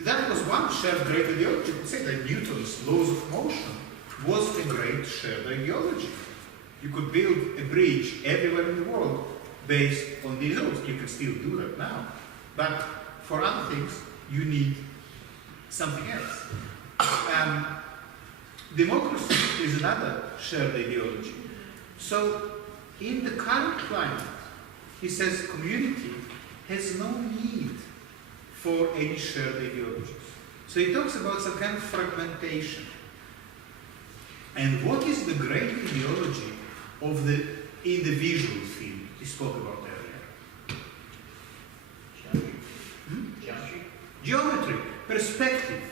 that was one shared great ideology. You could say that Newton's laws of motion was a great shared ideology. You could build a bridge everywhere in the world based on these rules. You can still do that now. But for other things, you need something else. Democracy is another shared ideology. So in the current climate, he says community has no need for any shared ideologies. So he talks about some kind of fragmentation. And what is the great ideology of the individual field he spoke about earlier? Geometry. Perspective.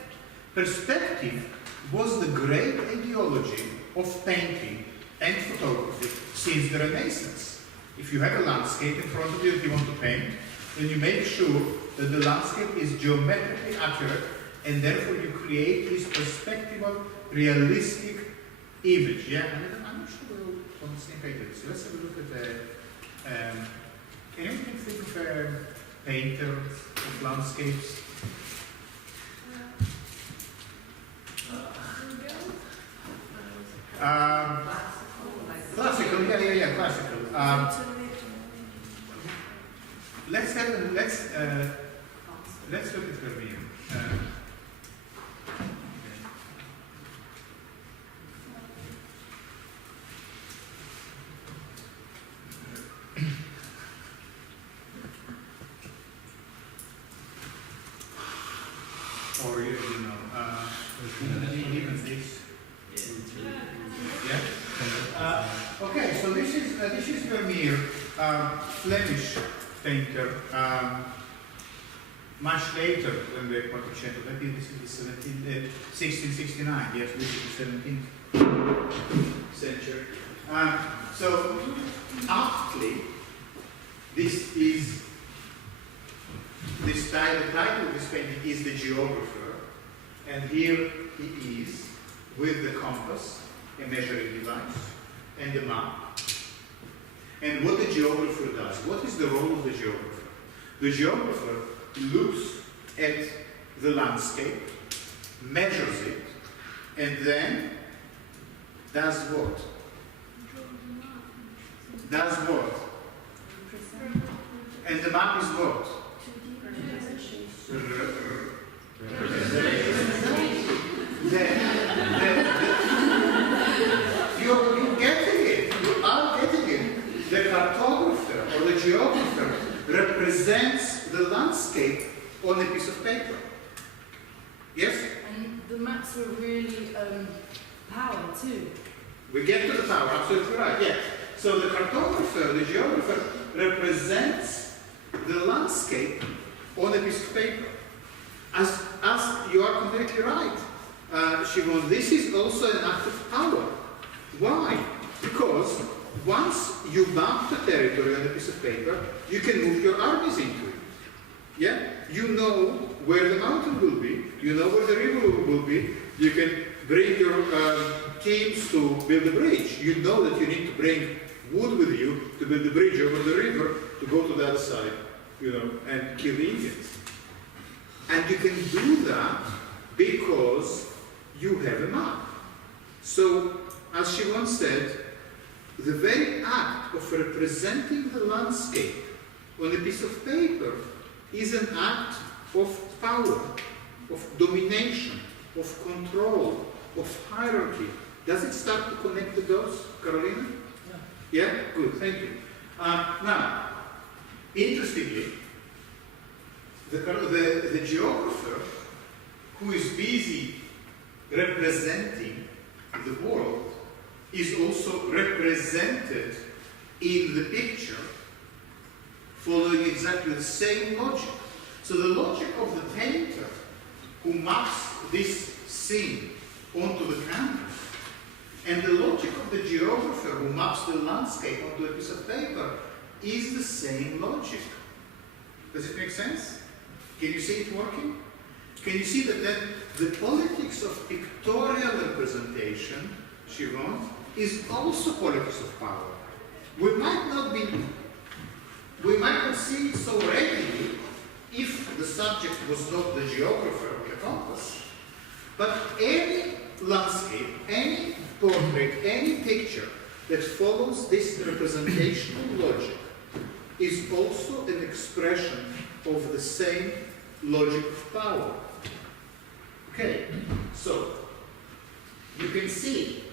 Perspective was the great ideology of painting and photography since the Renaissance. If you have a landscape in front of you that you want to paint, then you make sure that the landscape is geometrically accurate, and therefore you create this perspectival, realistic image. Yeah, and I'm not sure we're on the same page. So let's have a look at the. Can anyone think of a painter of landscapes? Classical, yeah, classical. Let's look at Vermeer. Or you know, even this. Yeah. Okay, so this is Vermeer, Flemish painter, much later than the Quattrocento. I think this is the 1669. Yes, this is the 17th century. So aptly, this is the title of this painting is The Geographer, and here he is with the compass, a measuring device, and the map. And what the geographer does, what is the role of the geographer? The geographer looks at the landscape, measures it, and then does what? Does what? And the map is what? You're getting it. You are getting it. The cartographer or the geographer represents the landscape on a piece of paper. Yes? And the maps were really power too. We get to the power, absolutely right, yeah. So the cartographer, the geographer, represents the landscape on a piece of paper. As you are completely right, Shimon, this is also an act of power. Why? Because once you map the territory on a piece of paper, you can move your armies into it. Yeah? You know where the mountain will be, you know where the river will be, you can bring your teams to build a bridge. You know that you need to bring wood with you to build the bridge over the river to go to the other side, you know, and kill the Indians. And you can do that because you have a map. So, as she once said, the very act of representing the landscape on a piece of paper is an act of power, of domination, of control, of hierarchy. Does it start to connect the dots, Carolina? Yeah? Good, thank you. Now, interestingly, the geographer who is busy representing the world is also represented in the picture following exactly the same logic. So the logic of the painter who maps this scene onto the canvas and the logic of the geographer who maps the landscape onto a piece of paper is the same logic. Does it make sense? Can you see it working? Can you see that then the politics of pictorial representation, Shiron, is also politics of power? We might not see it so readily if the subject was not the geographer or the compass, but any landscape, any portrait, any picture that follows this representational logic is also an expression of the same logic of power. Okay, so you can see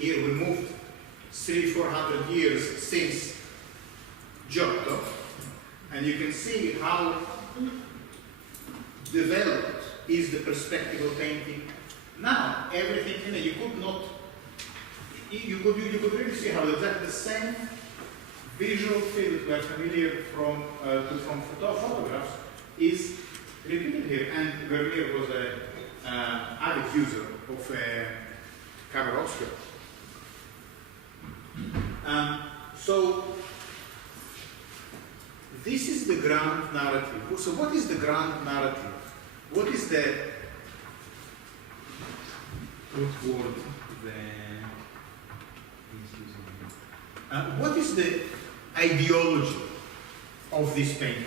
here we moved 300-400 years since Giotto, and you can see how developed is the perspectival painting. Now everything, you could really see how exactly the same visual field we are familiar from photographs is repeated here. And Vermeer was an avid user of cover Oscar. So this is the grand narrative. So what is the grand narrative? What is the... What word? What is the ideology of this painting?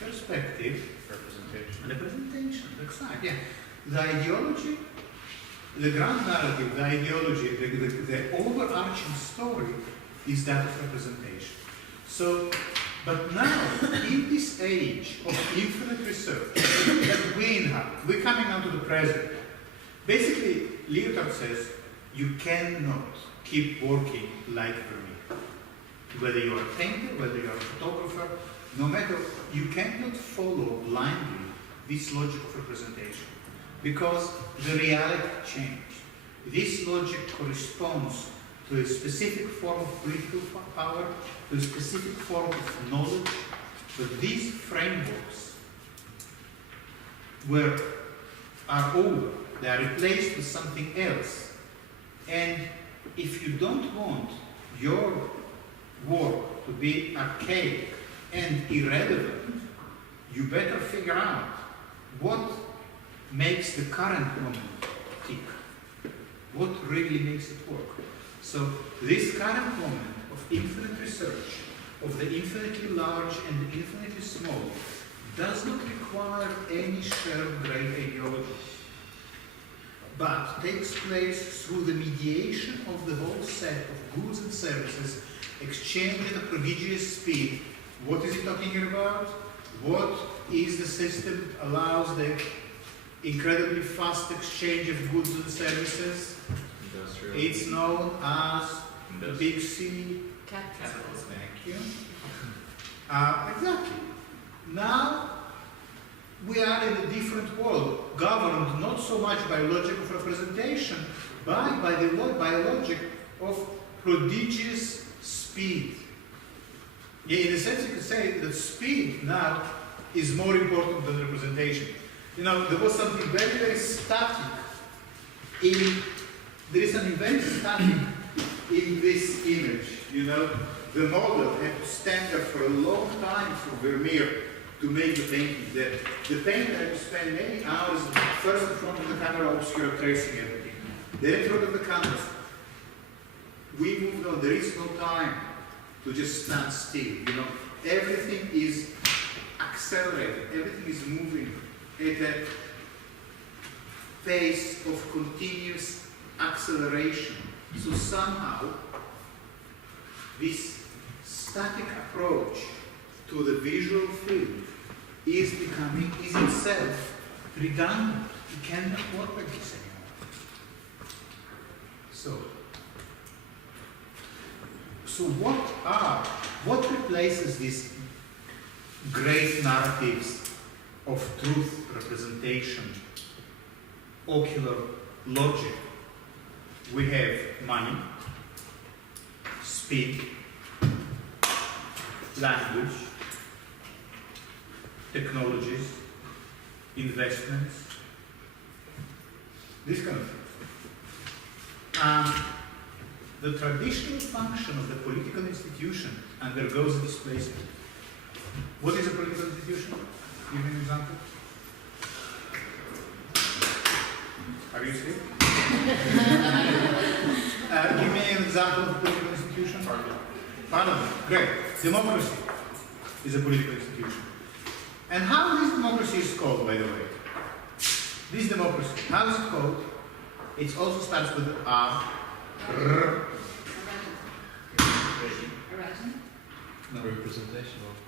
Perspective. Representation. That's right. Yeah. The ideology, the grand narrative, the ideology, the overarching story is that of representation. So, but now, in this age of infinite research that we inhabit, we're coming now to the present. Basically, Lyotard says, you cannot keep working like Vermeer. Whether you are a painter, whether you are a photographer, no matter, you cannot follow blindly this logic of representation. Because the reality changed. This logic corresponds to a specific form of political power, to a specific form of knowledge, but these frameworks are over. They are replaced with something else. And if you don't want your work to be archaic and irrelevant, you better figure out what makes the current moment tick. What really makes it work. So this current moment of infinite research, of the infinitely large and the infinitely small, does not require any shared great ideology, but takes place through the mediation of the whole set of goods and services exchanged at a prodigious speed. What is it talking about? What is the system that allows the incredibly fast exchange of goods and services? Industrial. It's known as the big C. Capitalism. Thank you. Exactly. Now we are in a different world, governed not so much by logic of representation, but by a logic of prodigious speed. Yeah, in a sense, you could say that speed now is more important than representation. You know, there was something very, very static there is something very static in this image. You know, the model had to stand there for a long time for Vermeer to make the painting. The painter had to spend many hours first in front of the camera obscura tracing everything. Then in front of the canvas. We moved on. There is no time to just stand still. You know, everything is accelerated. Everything is moving at a pace of continuous acceleration. So somehow, this static approach to the visual field is itself redundant. It cannot work like this anymore. So what replaces these great narratives of truth, representation, ocular logic? We have money, speed, language, technologies, investments, this kind of things. The traditional function of the political institution undergoes displacement. What is a political institution? Give me an example. Are you asleep? Give me an example of a political institution. Parliament. Great. Democracy is a political institution. And how this democracy is called, by the way? This democracy, how is it called? It also starts with R. No.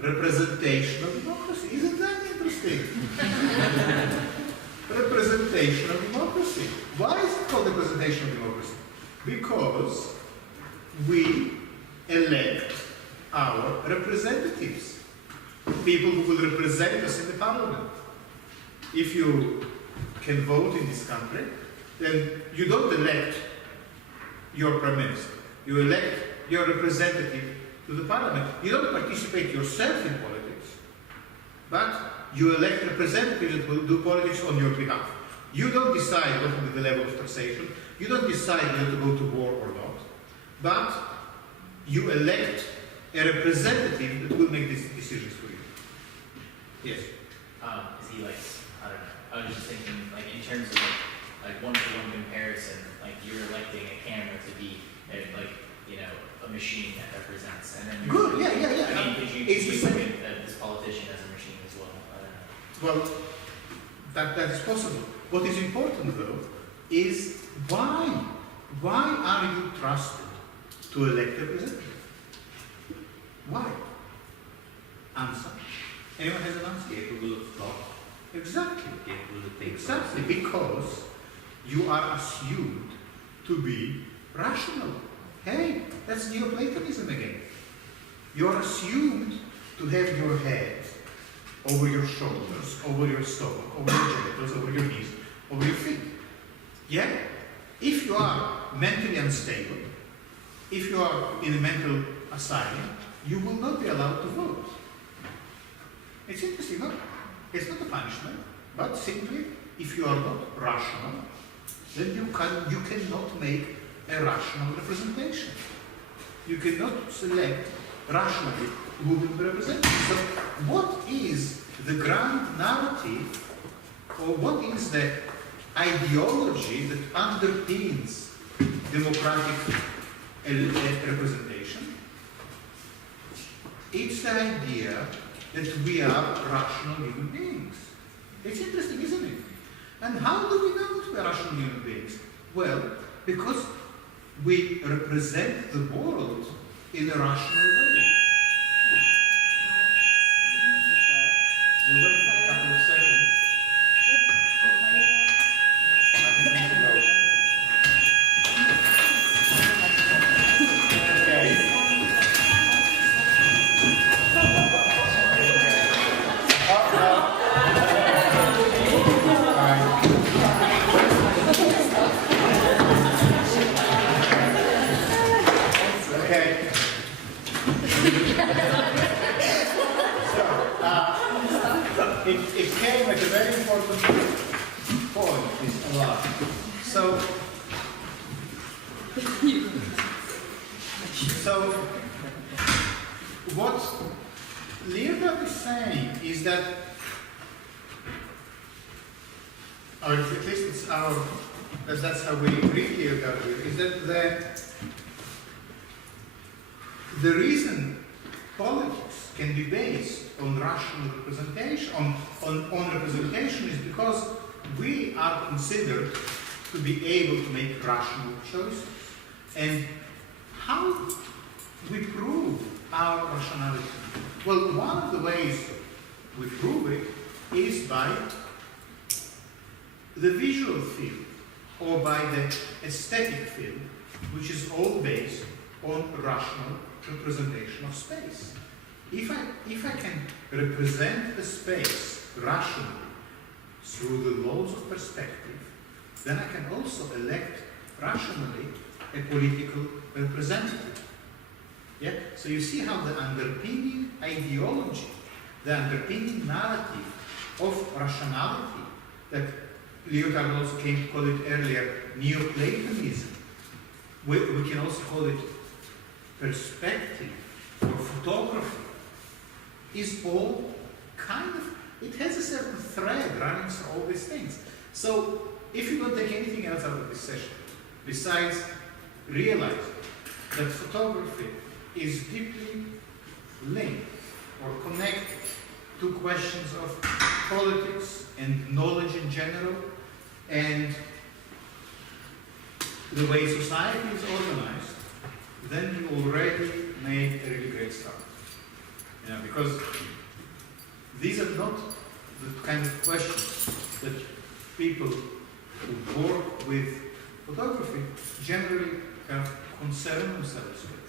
Representation of democracy. Isn't that interesting? Representation of democracy. Why is it called representation of democracy? Because we elect our representatives, people who will represent us in the parliament. If you can vote in this country, then you don't elect your prime minister. You elect your representative to the parliament. You don't participate yourself in politics, but you elect representatives that will do politics on your behalf. You don't decide what will be the level of taxation. You don't decide whether to go to war or not. but you elect a representative that will make these decisions for you. Yes. Is he like, I don't know, I was just thinking, like, in terms of like one-to-one comparison, like you're electing a camera to be like, you know, a machine that represents, and then you're Good, yeah. I mean, could you look at this politician as a machine as well? I don't know. Well, that is possible. What is important though is why are you trusted to elect a representative? Why? Answer. Anyone has an answer? Capable of thought, Exactly. capable of thinking. Exactly, because you are assumed to be rational. Hey, that's Neoplatonism again. You are assumed to have your head over your shoulders, over your stomach, over your genitals, over your knees, over your feet. Yeah? If you are mentally unstable, if you are in a mental asylum, you will not be allowed to vote. It's interesting, no? It's not a punishment, but simply, if you are not rational, then you cannot make a rational representation. You cannot select rationally who will be represented. So, what is the grand narrative, or what is the ideology that underpins democratic representation? It's the idea that we are rational human beings. It's interesting, isn't it? And how do we know that we are rational human beings? Well, because we represent the world in a rational way. We'll wait for a couple of seconds. It came at a very important point, this alarm. So what Lyotard is saying is that, or at least it's our, that's how we read Lyotard here, is that the reason politics can be based on rational representation, on representation, is because we are considered to be able to make rational choices. And how we prove our rationality? Well, one of the ways we prove it is by the visual field, or by the aesthetic field, which is all based on rational representation of space. If I can represent a space rationally through the laws of perspective, then I can also elect rationally a political representative. Yeah? So you see how the underpinning ideology, the underpinning narrative of rationality, that Lyotard also came to call it earlier Neoplatonism, we can also call it perspective or photography, is all kind of, it has a certain thread running through all these things. So if you don't take anything else out of this session, besides realizing that photography is deeply linked or connected to questions of politics and knowledge in general, and the way society is organized, then you already made a really great start. You know, because these are not the kind of questions that people who work with photography generally concern themselves with.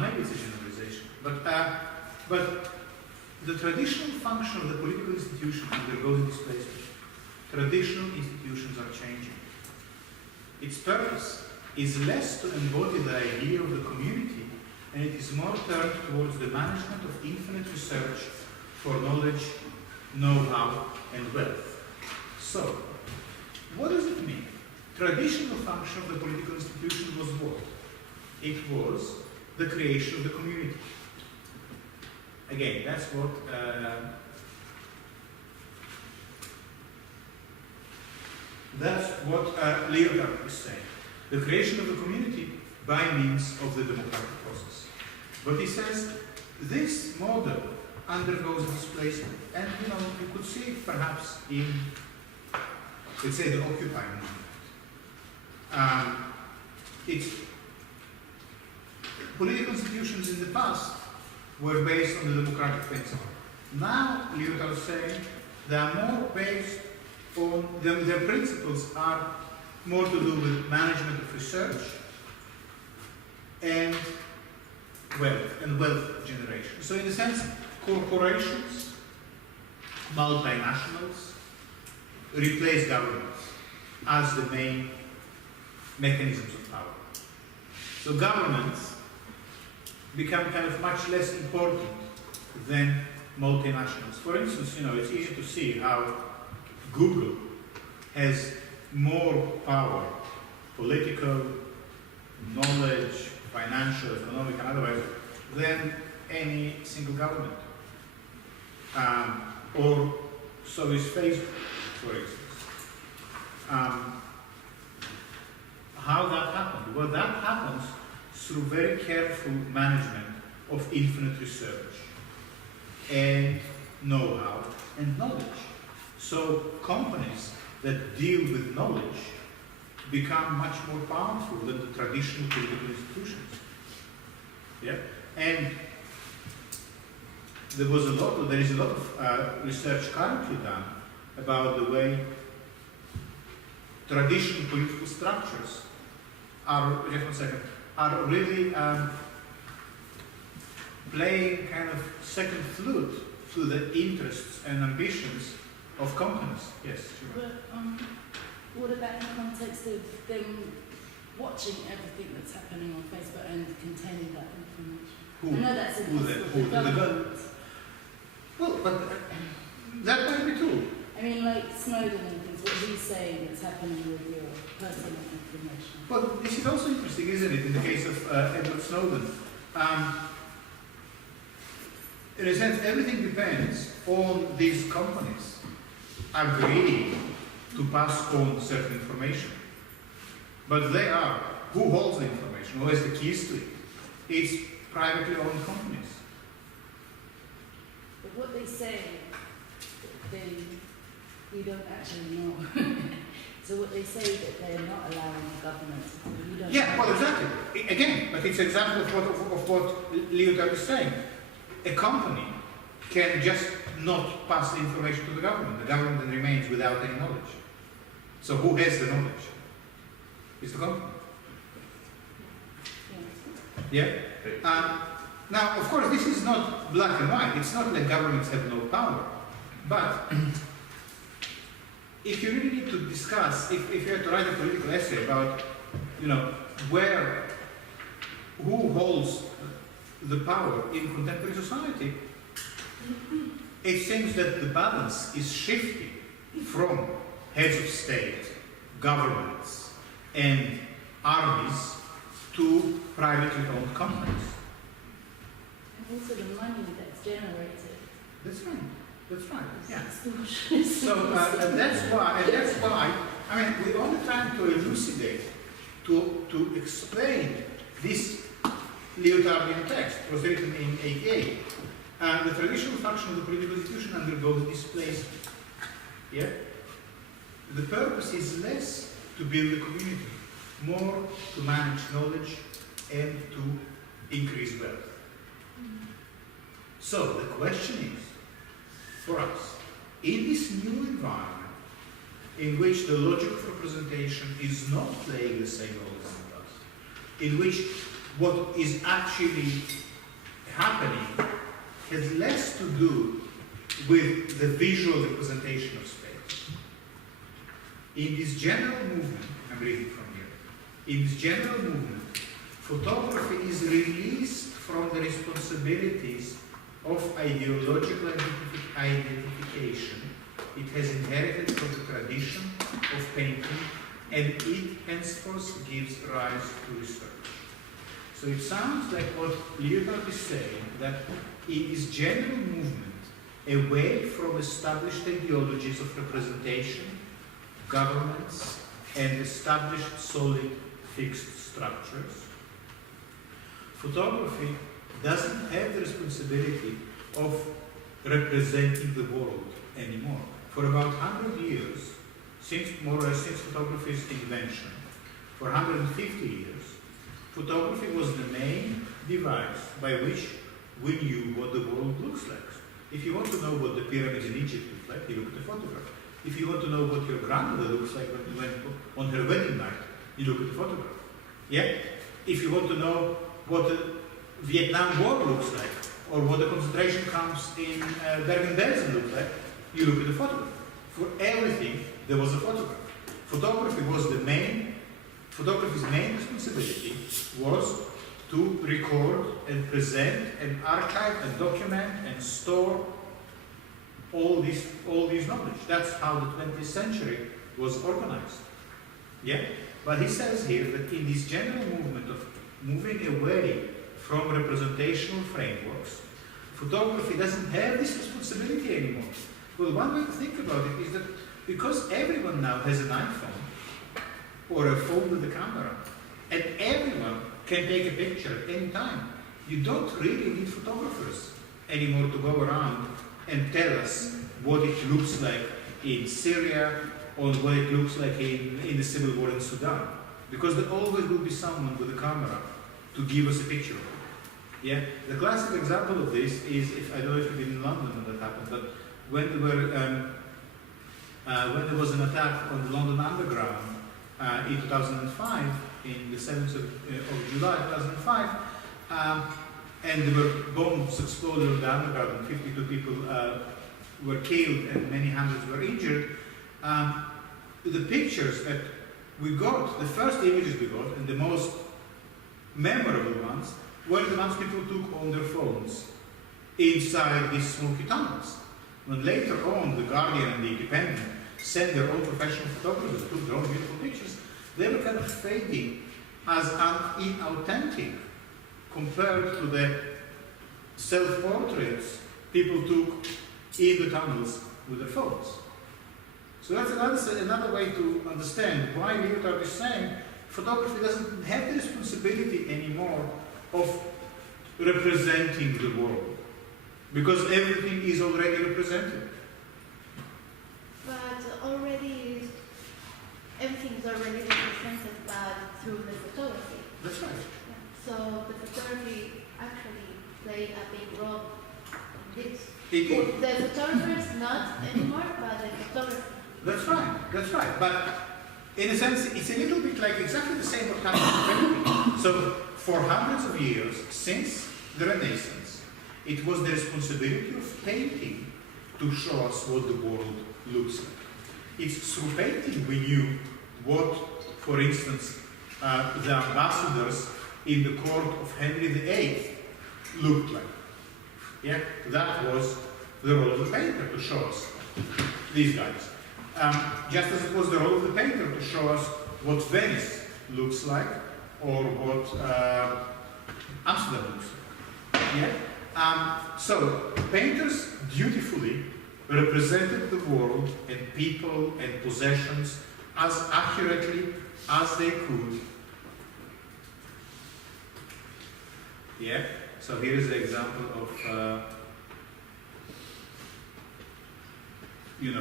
Maybe it's a generalization, but the traditional function of the political institution undergoes displacement. Traditional institutions are changing. Its purpose is less to embody the idea of the community, and it is more turned towards the management of infinite research for knowledge, know-how, and wealth. So, what does it mean traditional function of the political institution was what? It was the creation of the community. Again, that's what Lyotard is saying. The creation of the community by means of the democratic process. But he says this model undergoes displacement, and you could see it perhaps in, let's say, the Occupy movement. It's political institutions in the past were based on the democratic principle. Now, Lyotard is saying they are more based on their principles are more to do with management of research and wealth generation. So in a sense, corporations, multinationals, replace governments as the main mechanisms of power. So governments become kind of much less important than multinationals. For instance, it's easy to see how Google has more power, political, knowledge, financial, economic, and otherwise, than any single government. Or so is Facebook, for instance. How that happened? Well, that happens through very careful management of infinite research and know-how and knowledge. So companies that deal with knowledge become much more powerful than the traditional political institutions. Yeah, and there is a lot of research currently done about the way traditional political structures are really playing kind of second flute to the interests and ambitions of companies. Yes. But what about the context of them watching everything that's happening on Facebook and containing that information? I know that's impossible. The government. Well, but that might be true. I mean, like Snowden and things, what he's saying that's happening with your personal information. Well, this is also interesting, isn't it, in the case of Edward Snowden? In a sense, everything depends on these companies agreeing to pass on certain information. But they are, who holds the information, who has the keys to it? It's privately owned companies. But what they say, we don't actually know. So what they say that they're not allowing the government to do, we don't know. Well, exactly. Again, but it's an example of what Lyotard is saying. A company can just not pass the information to the government. The government then remains without any knowledge. So who has the knowledge? It's the company. Yeah? Now, of course, this is not black and white. It's not that governments have no power. But if you really need to discuss, if you have to write a political essay about, who holds the power in contemporary society, it seems that the balance is shifting from heads of state, governments, and armies to privately owned companies. And also the money that's generated. That's right. Yeah. Extortion. So that's why. I mean, we're only trying to elucidate, to explain this Lyotardian text. It was written in 88. And the traditional function of the political institution undergoes displacement. Yeah? The purpose is less to build a community, more to manage knowledge and to increase wealth. So the question is, for us, in this new environment, in which the logic of representation is not playing the same role as in the past, in which what is actually happening has less to do with the visual representation of space. In this general movement, I'm reading from here, in this general movement, photography is released from the responsibilities of ideological identification it has inherited from the tradition of painting and it henceforth gives rise to research. So it sounds like what Lyotard is saying, that in this general movement away from established ideologies of representation, governments, and established solid fixed structures, photography doesn't have the responsibility of representing the world anymore. For about 100 years, more or less since photography's invention, for 150 years, photography was the main device by which we knew what the world looks like. If you want to know what the pyramids in Egypt look like, you look at the photograph. If you want to know what your grandmother looks like when on her wedding night, you look at the photograph. Yeah? If you want to know what the Vietnam War looks like, or what the concentration camps in Bergen-Belsen look like, you look at the photograph. For everything, there was a photograph. Photography's main responsibility was to record and present and archive and document and store all this knowledge. That's how the 20th century was organized. Yeah? But he says here that in this general movement of moving away from representational frameworks, photography doesn't have this responsibility anymore. Well, one way to think about it is that because everyone now has an iPhone or a phone with a camera, and everyone can take a picture at any time, you don't really need photographers anymore to go around and tell us what it looks like in Syria or what it looks like in the civil war in Sudan. Because there always will be someone with a camera to give us a picture of it. Yeah? The classic example of this is, I don't know if you've been in London when that happened, but when there was an attack on the London Underground in 2005, in the 7th of July 2005, and there were bombs exploded on the underground and 52 people were killed and many hundreds were injured. The pictures that we got, the first images we got, and the most memorable ones, were the ones people took on their phones inside these smoky tunnels. When later on, The Guardian and The Independent sent their own professional photographers who took their own beautiful pictures, they were kind of fading as inauthentic compared to the self-portraits people took in the tunnels with their phones. So that's another way to understand why Lyotard is saying photography doesn't have the responsibility anymore of representing the world, because everything is already represented. But already, everything is already represented through the photography. That's right. Yeah. So the photography actually played a big role in this. The photographers not anymore, but the photography. That's right. But in a sense, it's a little bit like exactly the same what happened in painting. So for hundreds of years, since the Renaissance, it was the responsibility of painting to show us what the world looks like. It's through painting we knew what, for instance, the ambassadors in the court of Henry VIII looked like. Yeah, that was the role of the painter, to show us these guys. Just as it was the role of the painter to show us what Venice looks like or what Amsterdam looks like. Yeah? So painters dutifully represented the world and people and possessions as accurately as they could. Yeah? So here is the example of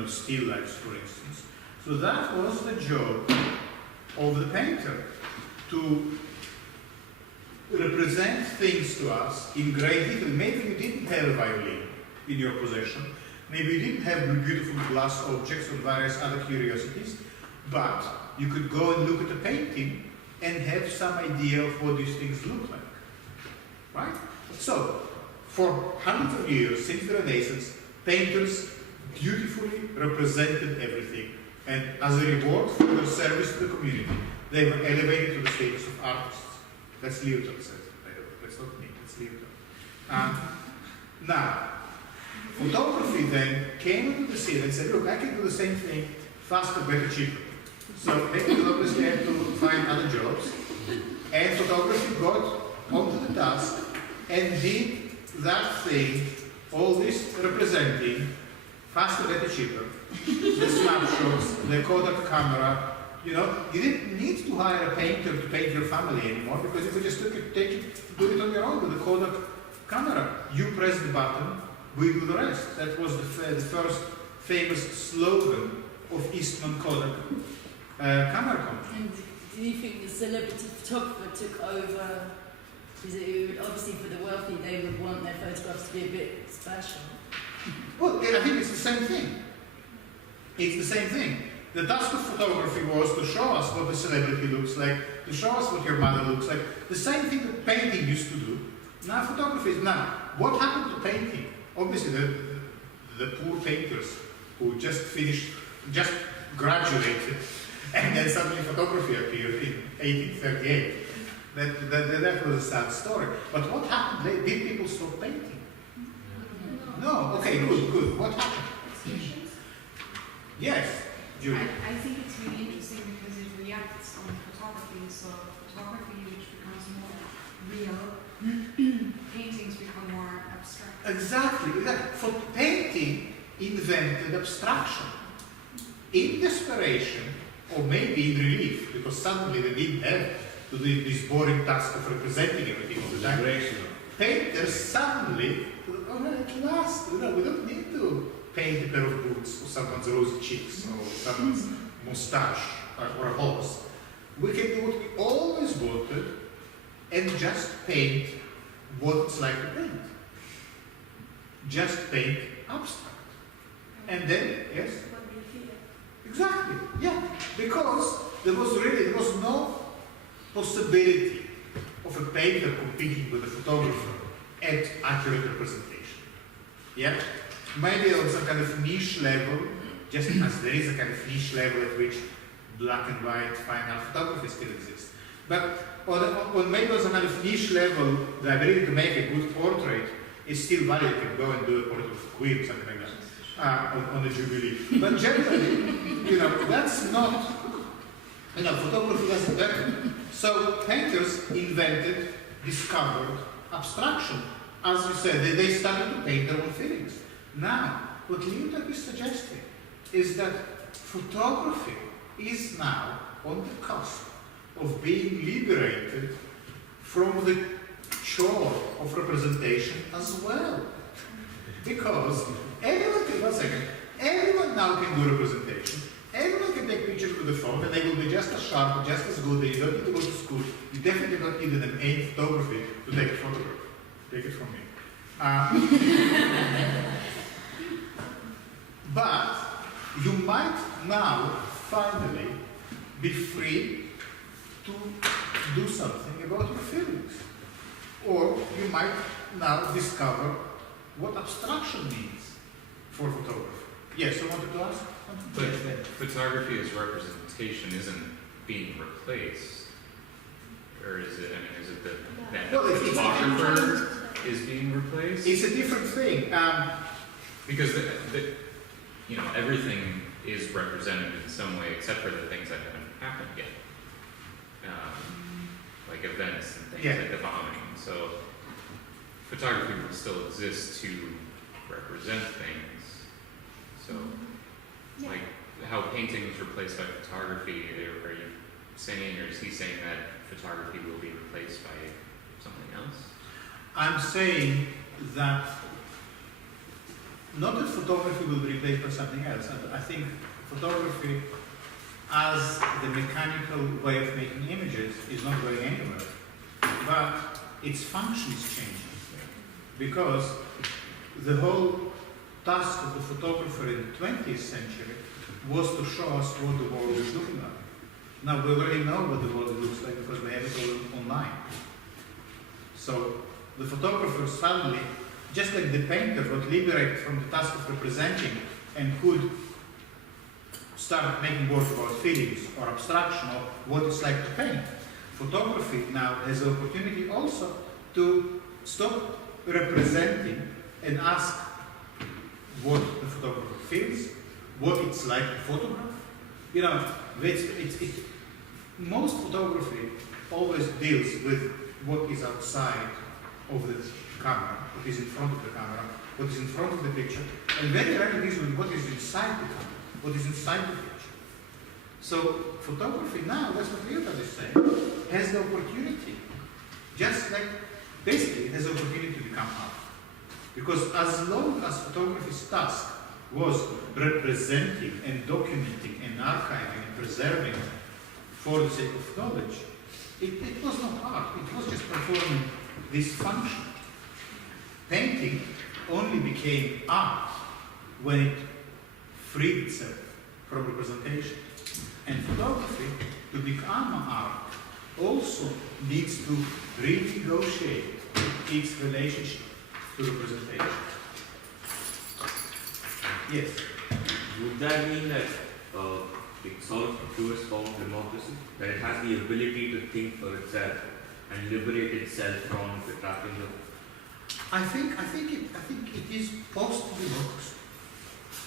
still lifes, for instance. So that was the job of the painter, to represent things to us in great detail. Maybe you didn't have a violin in your possession, maybe you didn't have beautiful glass objects or various other curiosities, but you could go and look at a painting and have some idea of what these things look like. Right? So, for hundreds of years, since the Renaissance, painters beautifully represented everything, and as a reward for their service to the community, they were elevated to the status of artists. That's Lyotard says, by the way. That's not me, that's Lyotard. Now, photography then came into the scene and said, look, I can do the same thing faster, better, cheaper. So painters obviously had to find other jobs, and photography got onto the task and did that thing, all this representing faster, better, cheaper, the snapshots, the Kodak camera. You know, you didn't need to hire a painter to paint your family anymore because you could just do it on your own with the Kodak camera. You press the button, we do the rest. That was the first famous slogan of Eastman Kodak camera company. And do you think the celebrity photographer took over? Because it would, obviously for the wealthy, they would want their photographs to be a bit special. Well, I think it's the same thing. It's the same thing. The task of photography was to show us what the celebrity looks like, to show us what your mother looks like. The same thing that painting used to do. Now photography is now. What happened to painting? Obviously the poor painters who just graduated, and then suddenly photography appeared in 1838. That was a sad story. But what happened? Did people stop painting? No. Okay, good. What happened? Exhibitions? Yes, Julie. I think it's really interesting because it reacts on photography. So photography, which becomes more real, paintings become more abstract. Exactly. For painting invented abstraction. In desperation, or maybe in relief, because suddenly they didn't have to do this boring task of representing everything all the time. Painters suddenly, at last, we don't need to paint a pair of boots or someone's rosy cheeks or someone's moustache or a horse. We can do what we always wanted and just paint what it's like to paint. Just paint abstract. And then, yes? What do you feel? Exactly, yeah. Because there was no possibility of a painter competing with a photographer at accurate representation. Yeah? Maybe on some kind of niche level, just as there is a kind of niche level at which black and white fine art photography still exists. But on maybe on some kind of niche level, the ability to make a good portrait is still valid. You can go and do a portrait of a queen, something like that, on the Jubilee. But generally, that's not, photography doesn't better. So painters discovered abstraction. As you said, they started to paint their own feelings. Now, what Lyotard is suggesting is that photography is now on the cusp of being liberated from the chore of representation as well. Because everyone now can do representation. Everyone can take pictures with the phone and they will be just as sharp, just as good. You don't need to go to school. You definitely don't need an MA in photography to take a photograph. Take it from me. But you might now finally be free to do something about your feelings. Or you might now discover what abstraction means for photography. Yes, I wanted to ask something. But photography as representation isn't being replaced. Or is it, is it that the photographer is being replaced? It's a different thing. Because everything is represented in some way except for the things that haven't happened yet. Like events and things like the bombing. So photography will still exist to represent things. So like how painting was replaced by photography, are you saying, or is he saying that photography will be replaced by something else? I'm saying that not that photography will be replaced by something else. I think photography as the mechanical way of making images is not going anywhere. But its function is changing. Because the whole task of the photographer in the 20th century was to show us what the world is looking like. Now we already know what the world looks like because we have it all online. So the photographer suddenly, just like the painter, got liberated from the task of representing and could start making work about feelings or abstraction or what it's like to paint. Photography now has the opportunity also to stop representing and ask what the photographer feels, what it's like to photograph. most photography always deals with what is outside of the camera, what is in front of the camera, what is in front of the picture, and very rarely deals with what is inside the camera, what is inside the picture. So photography now, that's what Lyotard is saying, has the opportunity, just like basically it has the opportunity to become art. Because as long as photography's task was representing and documenting and archiving and preserving for the sake of knowledge, it was not art, it was just performing this function. Painting only became art when it freed itself from representation. And photography, to become art, also needs to renegotiate its relationship to representation. Yes? Would that mean that it's sort of the truest form of democracy? That it has the ability to think for itself and liberate itself from the trappings of... I think it is post-democracy.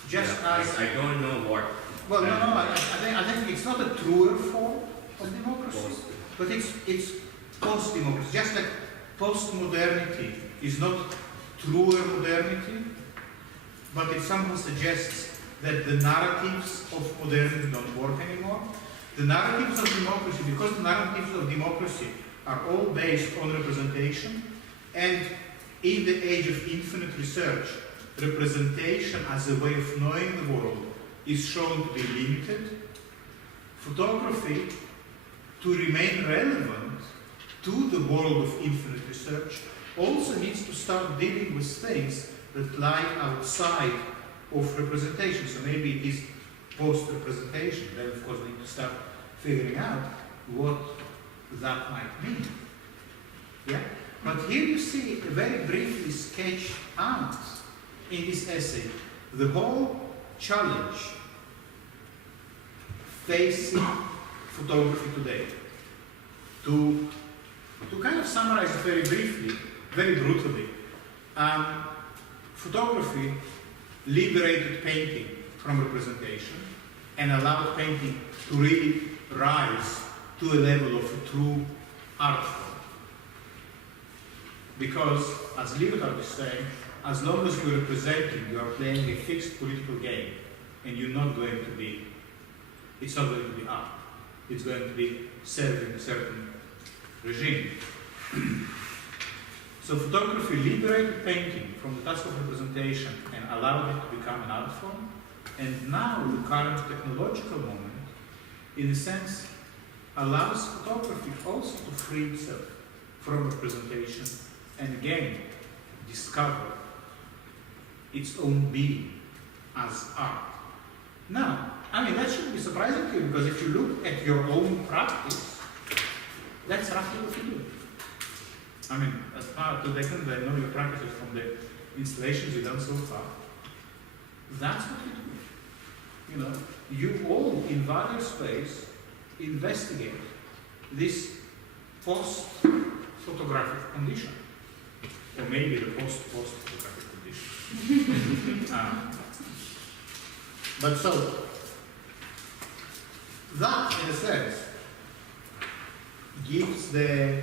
Just Yeah, as I don't know what... well, no, I think it's not a truer form of democracy, but it's post-democracy. Just like post-modernity is not truer modernity, but it somehow suggests that the narratives of modernity don't work anymore. The narratives of democracy, because the narratives of democracy are all based on representation, and in the age of infinite research, representation as a way of knowing the world is shown to be limited. Photography, to remain relevant to the world of infinite research, also needs to start dealing with things that lie outside of representation. So maybe it is post-representation. Then, of course, we need to start figuring out what that might mean. Yeah? But here you see, very briefly sketched out in this essay, the whole challenge facing photography today. To kind of summarize it very briefly, very brutally, photography liberated painting from representation and allowed painting to really rise to a level of a true art form. Because, as Lyotard is saying, as long as you're representing, you are playing a fixed political game, and it's not going to be art. It's going to be serving a certain regime. So photography liberated painting from the task of representation and allowed it to become an art form. And now the current technological moment, in a sense, allows photography also to free itself from representation and again discover its own being as art. Now, I mean, that shouldn't be surprising to you, because if you look at your own practice, that's roughly what you do. I mean, as far as I know your practices from the installations you've done so far, that's what you do. You know, you all in various ways investigate this post-photographic condition, or maybe the post-photographic condition. But so, that in a sense gives the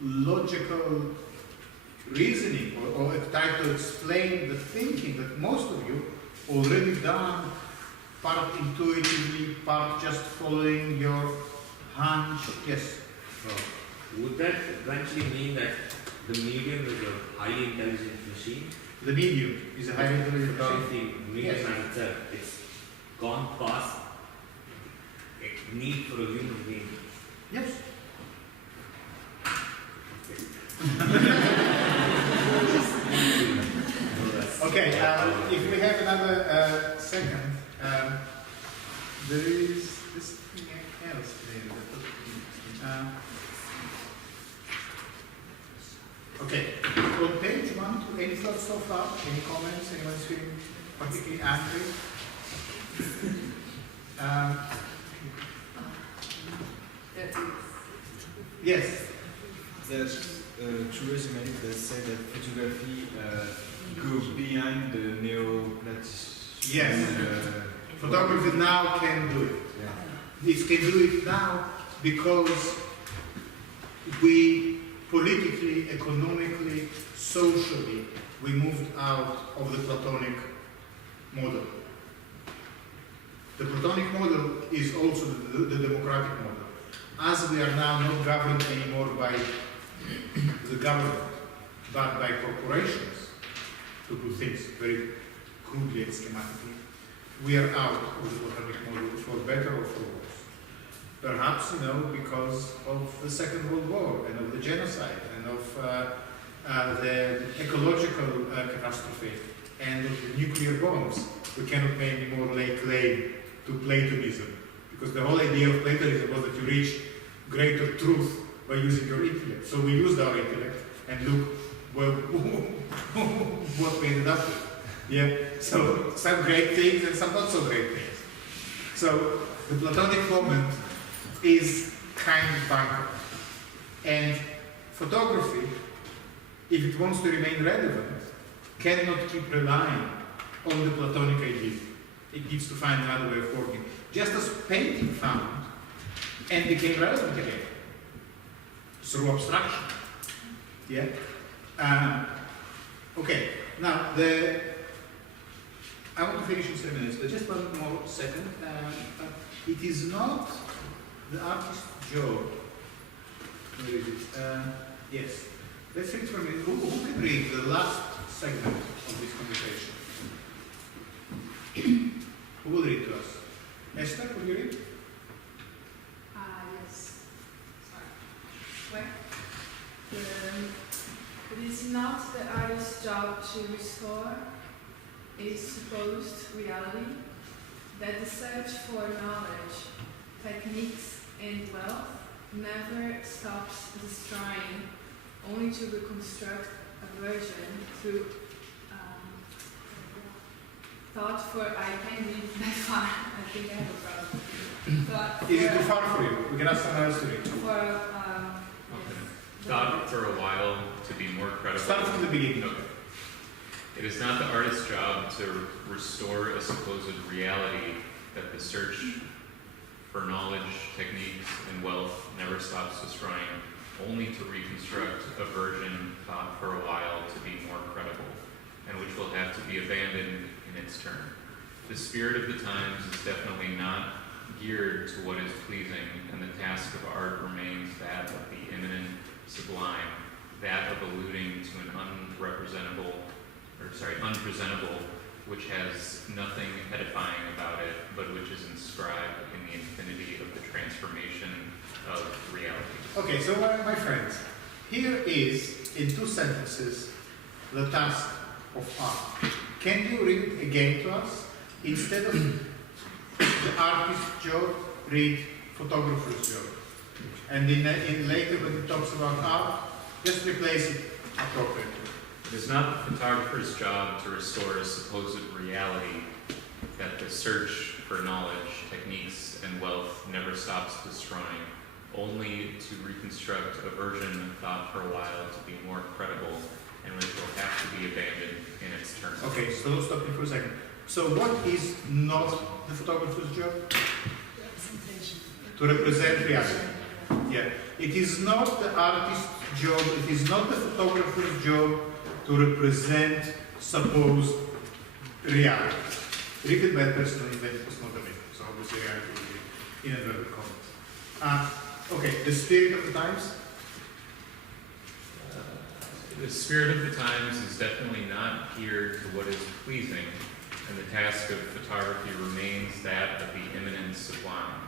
logical reasoning, or try to explain the thinking that most of you already done, part intuitively, part just following your hunch. Yes? Would that eventually mean that the medium is a highly intelligent machine? The medium is a highly intelligent machine. The medium itself, it's gone past a need for a human being. Yes. Okay, if we have another second, there is this thing else there. Okay, on page 1, any thoughts so far? Any comments? Anyone feeling particularly angry? Yes. There's tourism that say that photography goes behind the neo-Platonician. Yes. Photography now can do it. Yeah. It can do it now because we politically, economically, socially, we moved out of the Platonic model. The Platonic model is also the democratic model. As we are now not governed anymore by the government, but by corporations, to do things very crudely and schematically, we are out of the Platonic model for better or for worse. Perhaps, because of the Second World War and of the genocide and of the ecological catastrophe and of the nuclear bombs. We cannot anymore lay claim to Platonism, because the whole idea of Platonism was that you reach greater truth by using your intellect. So we used our intellect and look, well, what we ended up with. Yeah, so some great things and some not so great things. So the Platonic moment is kind of bankrupt. And photography, if it wants to remain relevant, cannot keep relying on the Platonic idea. It needs to find another way of working. Just as painting found and became relevant again through abstraction. Yeah. Okay. Now I want to finish in 7 minutes, but just one more second. It is not the artist's job. Where is it? Yes. Let's read from it. Who can read the last segment of this conversation? Who will read to us? Esther, will you read? Yes. Sorry. It is not the artist's job to restore a supposed reality, that the search for knowledge, techniques, and wealth never stops destroying, only to reconstruct a version through thought for, I can't read that far, I think I have a problem. Is it too far for you? We can ask someone else to read. For, Thought for a while to be more credible. Start from the beginning. Okay. It is not the artist's job to restore a supposed reality that the search for knowledge, techniques, and wealth never stops destroying, only to reconstruct a version thought for a while to be more credible, and which will have to be abandoned in its turn. The spirit of the times is definitely not geared to what is pleasing, and the task of art remains that of the imminent sublime, that of alluding to an unpresentable, which has nothing edifying about it, but which is inscribed in the infinity of the transformation of reality. Okay, so my friends, here is, in 2 sentences, the task of art. Can you read it again to us? Instead of the artist's job, read photographer's job. And in later, when it talks about art, just replace it appropriately. It is not the photographer's job to restore a supposed reality that the search for knowledge, techniques, and wealth never stops destroying, only to reconstruct a version thought for a while to be more credible, and which will have to be abandoned in its turn. Okay, so stop me for a second. So what is not the photographer's job? Representation. To represent reality. Yeah. It is not the artist's job, it is not the photographer's job to represent supposed reality. Written by a person who invented postmodernism, so obviously reality will be in inverted commas. Okay, the spirit of the times? The spirit of the times is definitely not geared to what is pleasing, and the task of photography remains that of the imminent sublime,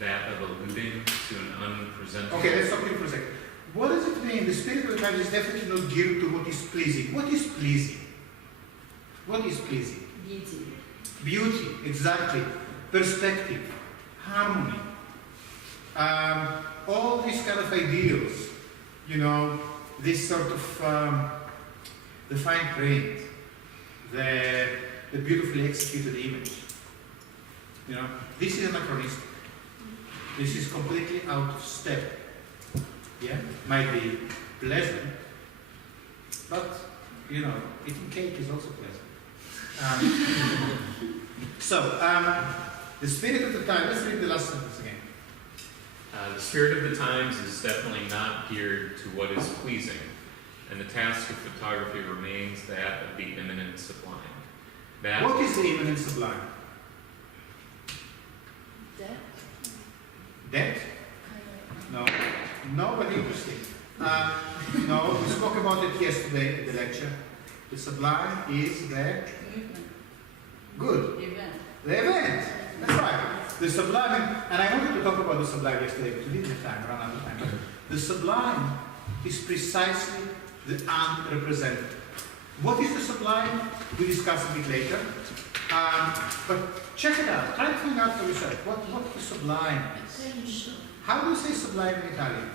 that of alluding to an unpresentable... Okay, let's stop here for a second. What does it mean? The spirit of the times is definitely not geared to what is pleasing. What is pleasing? What is pleasing? Beauty. Beauty, exactly. Perspective, harmony. All these kind of ideals, this sort of the fine print, the beautifully executed image. This is anachronistic. This is completely out of step. Yeah, might be pleasant, but eating cake is also pleasant. The spirit of the time, let's read the last sentence again. The spirit of the times is definitely not geared to what is pleasing, and the task of photography remains that of the imminent sublime. That What is the imminent sublime? Death? Death? Kind No. No, but interesting. No, we spoke about it yesterday in the lecture. The sublime is the of movement. good. Event. The event. That's right. The sublime, and I wanted to talk about the sublime yesterday, but we didn't have time, ran out of time. The sublime is precisely the unrepresented. What is the sublime? We discuss a bit later. But check it out. Try to find out for yourself. What the sublime is. How do you say sublime in Italian?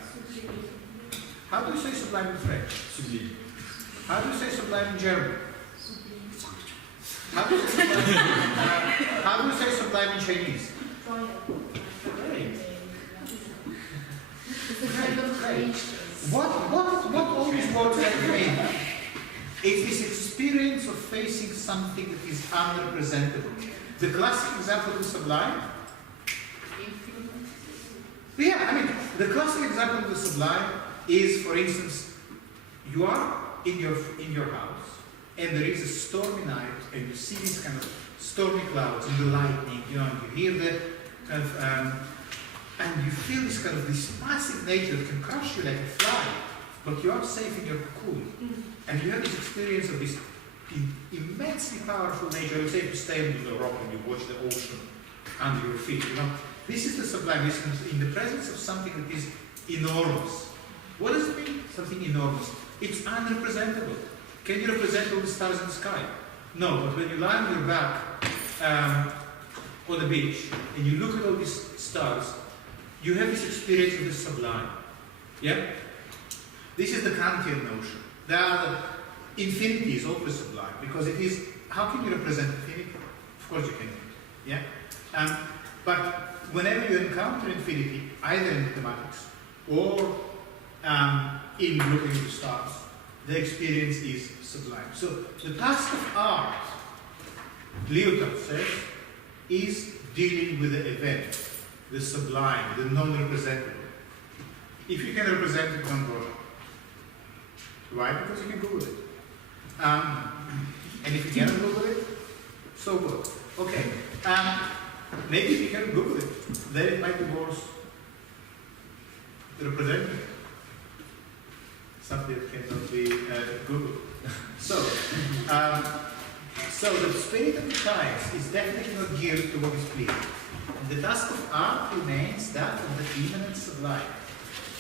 How do you say sublime in French? Sublime. How do you say sublime in German? How do you say sublime, how do you say sublime in Chinese? Great. Great. What all these words have mean? It's this experience of facing something that is unrepresentable. The classic example of the sublime. Yeah, I mean, the classic example of the sublime is, for instance, you are in your house, and there is a stormy night, and you see these kind of stormy clouds and the lightning, and you hear the kind of, and you feel this massive nature that can crush you like a fly, but you are safe in your cocoon, and you have this experience of this immensely powerful nature. I would say if you stay under the rock and you watch the ocean under your feet, this is the sublime. This is in the presence of something that is enormous. What does it mean? Something enormous. It's unrepresentable. Can you represent all the stars in the sky? No, but when you lie on your back on the beach and you look at all these stars, you have this experience of the sublime. Yeah? This is the Kantian notion. Infinity is also sublime because it is. How can you represent infinity? Of course you can. Yeah? But whenever you encounter infinity, either in mathematics or in looking at the stars, the experience is sublime. So the task of art, Lyotard says, is dealing with the event, the sublime, the non-representable. If you can represent it, don't bother. Why? Because you can Google it. And if you cannot Google it, so good. Okay. Maybe if you can Google it, then it might be worth representing something that cannot be Googled. So the spirit of the times is definitely not geared to what is pleasing. The task of art remains that of the immanent sublime,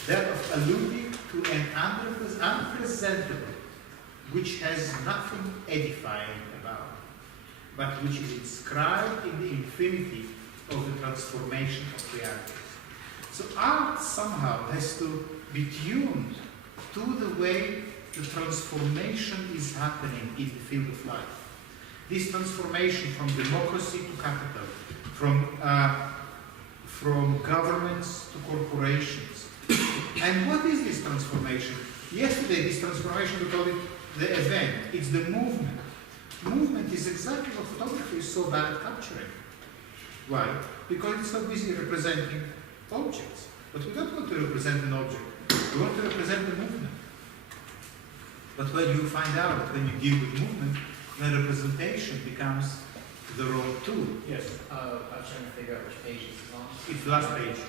that of alluding to an unpresentable, which has nothing edifying about, but which is inscribed in the infinity of the transformation of reality. So art somehow has to be tuned to the way the transformation is happening in the field of life. This transformation from democracy to capital, from governments to corporations. And what is this transformation? Yesterday, this transformation, we called it the event. It's the movement. Movement is exactly what photography is so bad at capturing. Why? Because it's so busy representing objects. But we don't want to represent an object. We want to represent the movement. But when you find out that when you deal with movement, then representation becomes the wrong tool. Yes. I was trying to figure out which page this is on. It's the last page.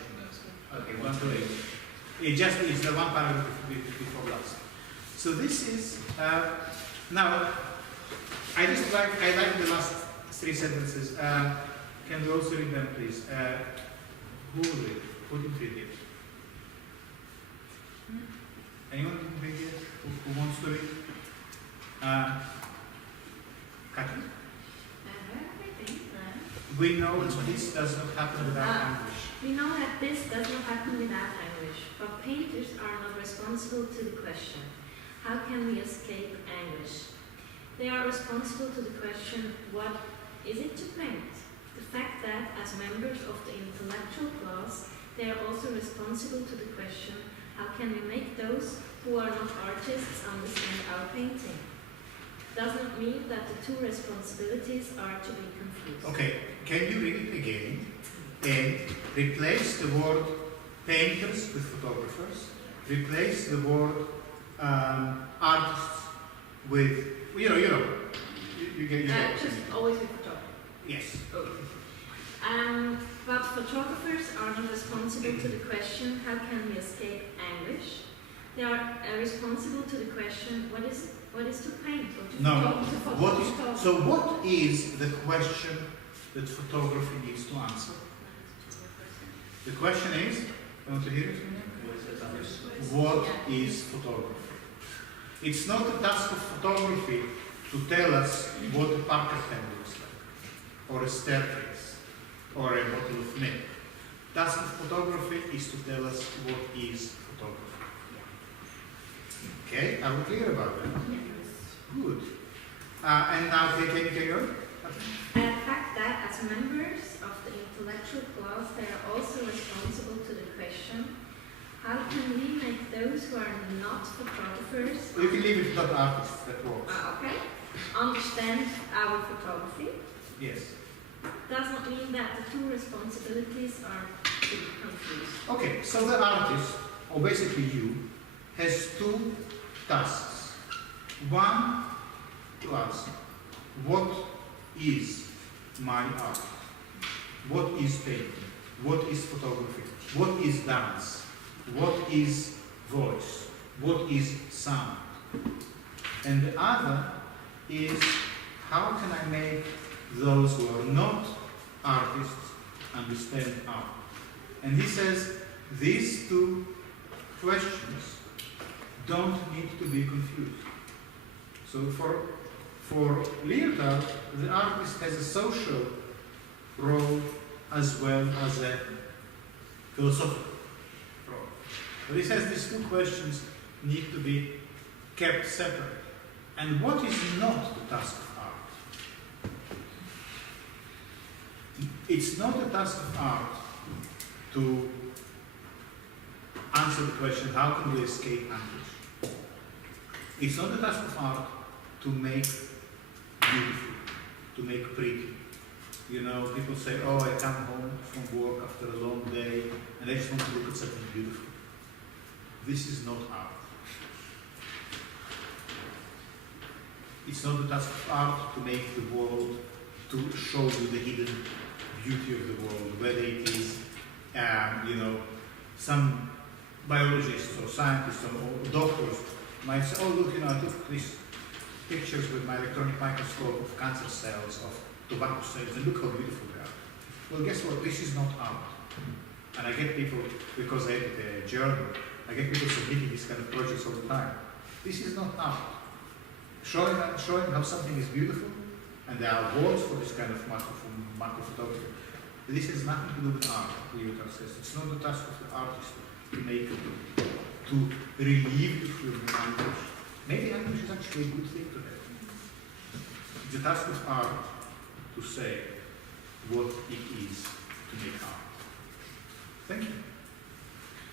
Okay, 128. It's the one paragraph before last. So this is now. I like the last three sentences. Can we also read them, please? Who will read? Who didn't read it? Anyone didn't read it? Who wants to read? Kathy? We know that this does not happen without anguish. We know that this does not happen without anguish, but painters are not responsible to the question, how can we escape anguish? They are responsible to the question, what is it to paint? The fact that, as members of the intellectual class, they are also responsible to the question, how can we make those who are not artists understand our painting? does not mean that the two responsibilities are to be confused. Okay, can you read it again and replace the word painters with photographers? Replace the word artists with, you get Just always with photography. Yes. But photographers are not responsible to the question, how can we escape anguish? They are responsible to the question, what is to paint or to photography? So what is the question that photography needs to answer? The question is, you want to hear it? What is photography? It's not the task of photography to tell us what a parquet pen looks like, or a staircase, or a bottle of milk. The task of photography is to tell us what is photography. Okay, are we clear about that? Yes. Good. And now, can you carry on? And the fact that as members of the intellectual class, they are also responsible to the question, how can we make those who are not photographers You can leave it not artists, that works. okay, understand our photography? Yes. Does not mean that the two responsibilities are to be confused. Okay, so the artist, or basically you, has two tasks. One, to ask, what is my art? What is painting? What is photography? What is dance? What is voice? What is sound? And the other is, how can I make those who are not artists understand art? And he says these two questions don't need to be confused. So for Lyotard, the artist has a social role as well as a philosophical role. But he says these two questions need to be kept separate. And what is not the task of art? It's not the task of art to answer the question, how can we escape anguish? It's not the task of art to make beautiful, to make pretty. You know, people say, oh, I come home from work after a long day and I just want to look at something beautiful. This is not art. It's not the task of art to make the world, to show you the hidden beauty of the world, whether it is, some biologists or scientists or doctors might say, oh, look, I took these pictures with my electronic microscope of cancer cells, of tobacco cells, and look how beautiful they are. Well, guess what? This is not art. And I get people, because I edit a journal, I get people submitting these kind of projects all the time. This is not art. Showing how something is beautiful, and there are awards for this kind of macro photography. This has nothing to do with art, Lyotard says. It's not the task of the artist to make it, to relieve the human anguish. Maybe anguish is actually a good thing to have. It's the task of art to say what it is to make art. Thank you.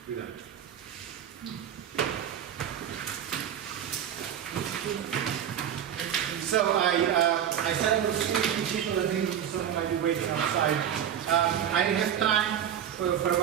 With that. So I said I was speaking to people, I think someone might be waiting outside. I have time for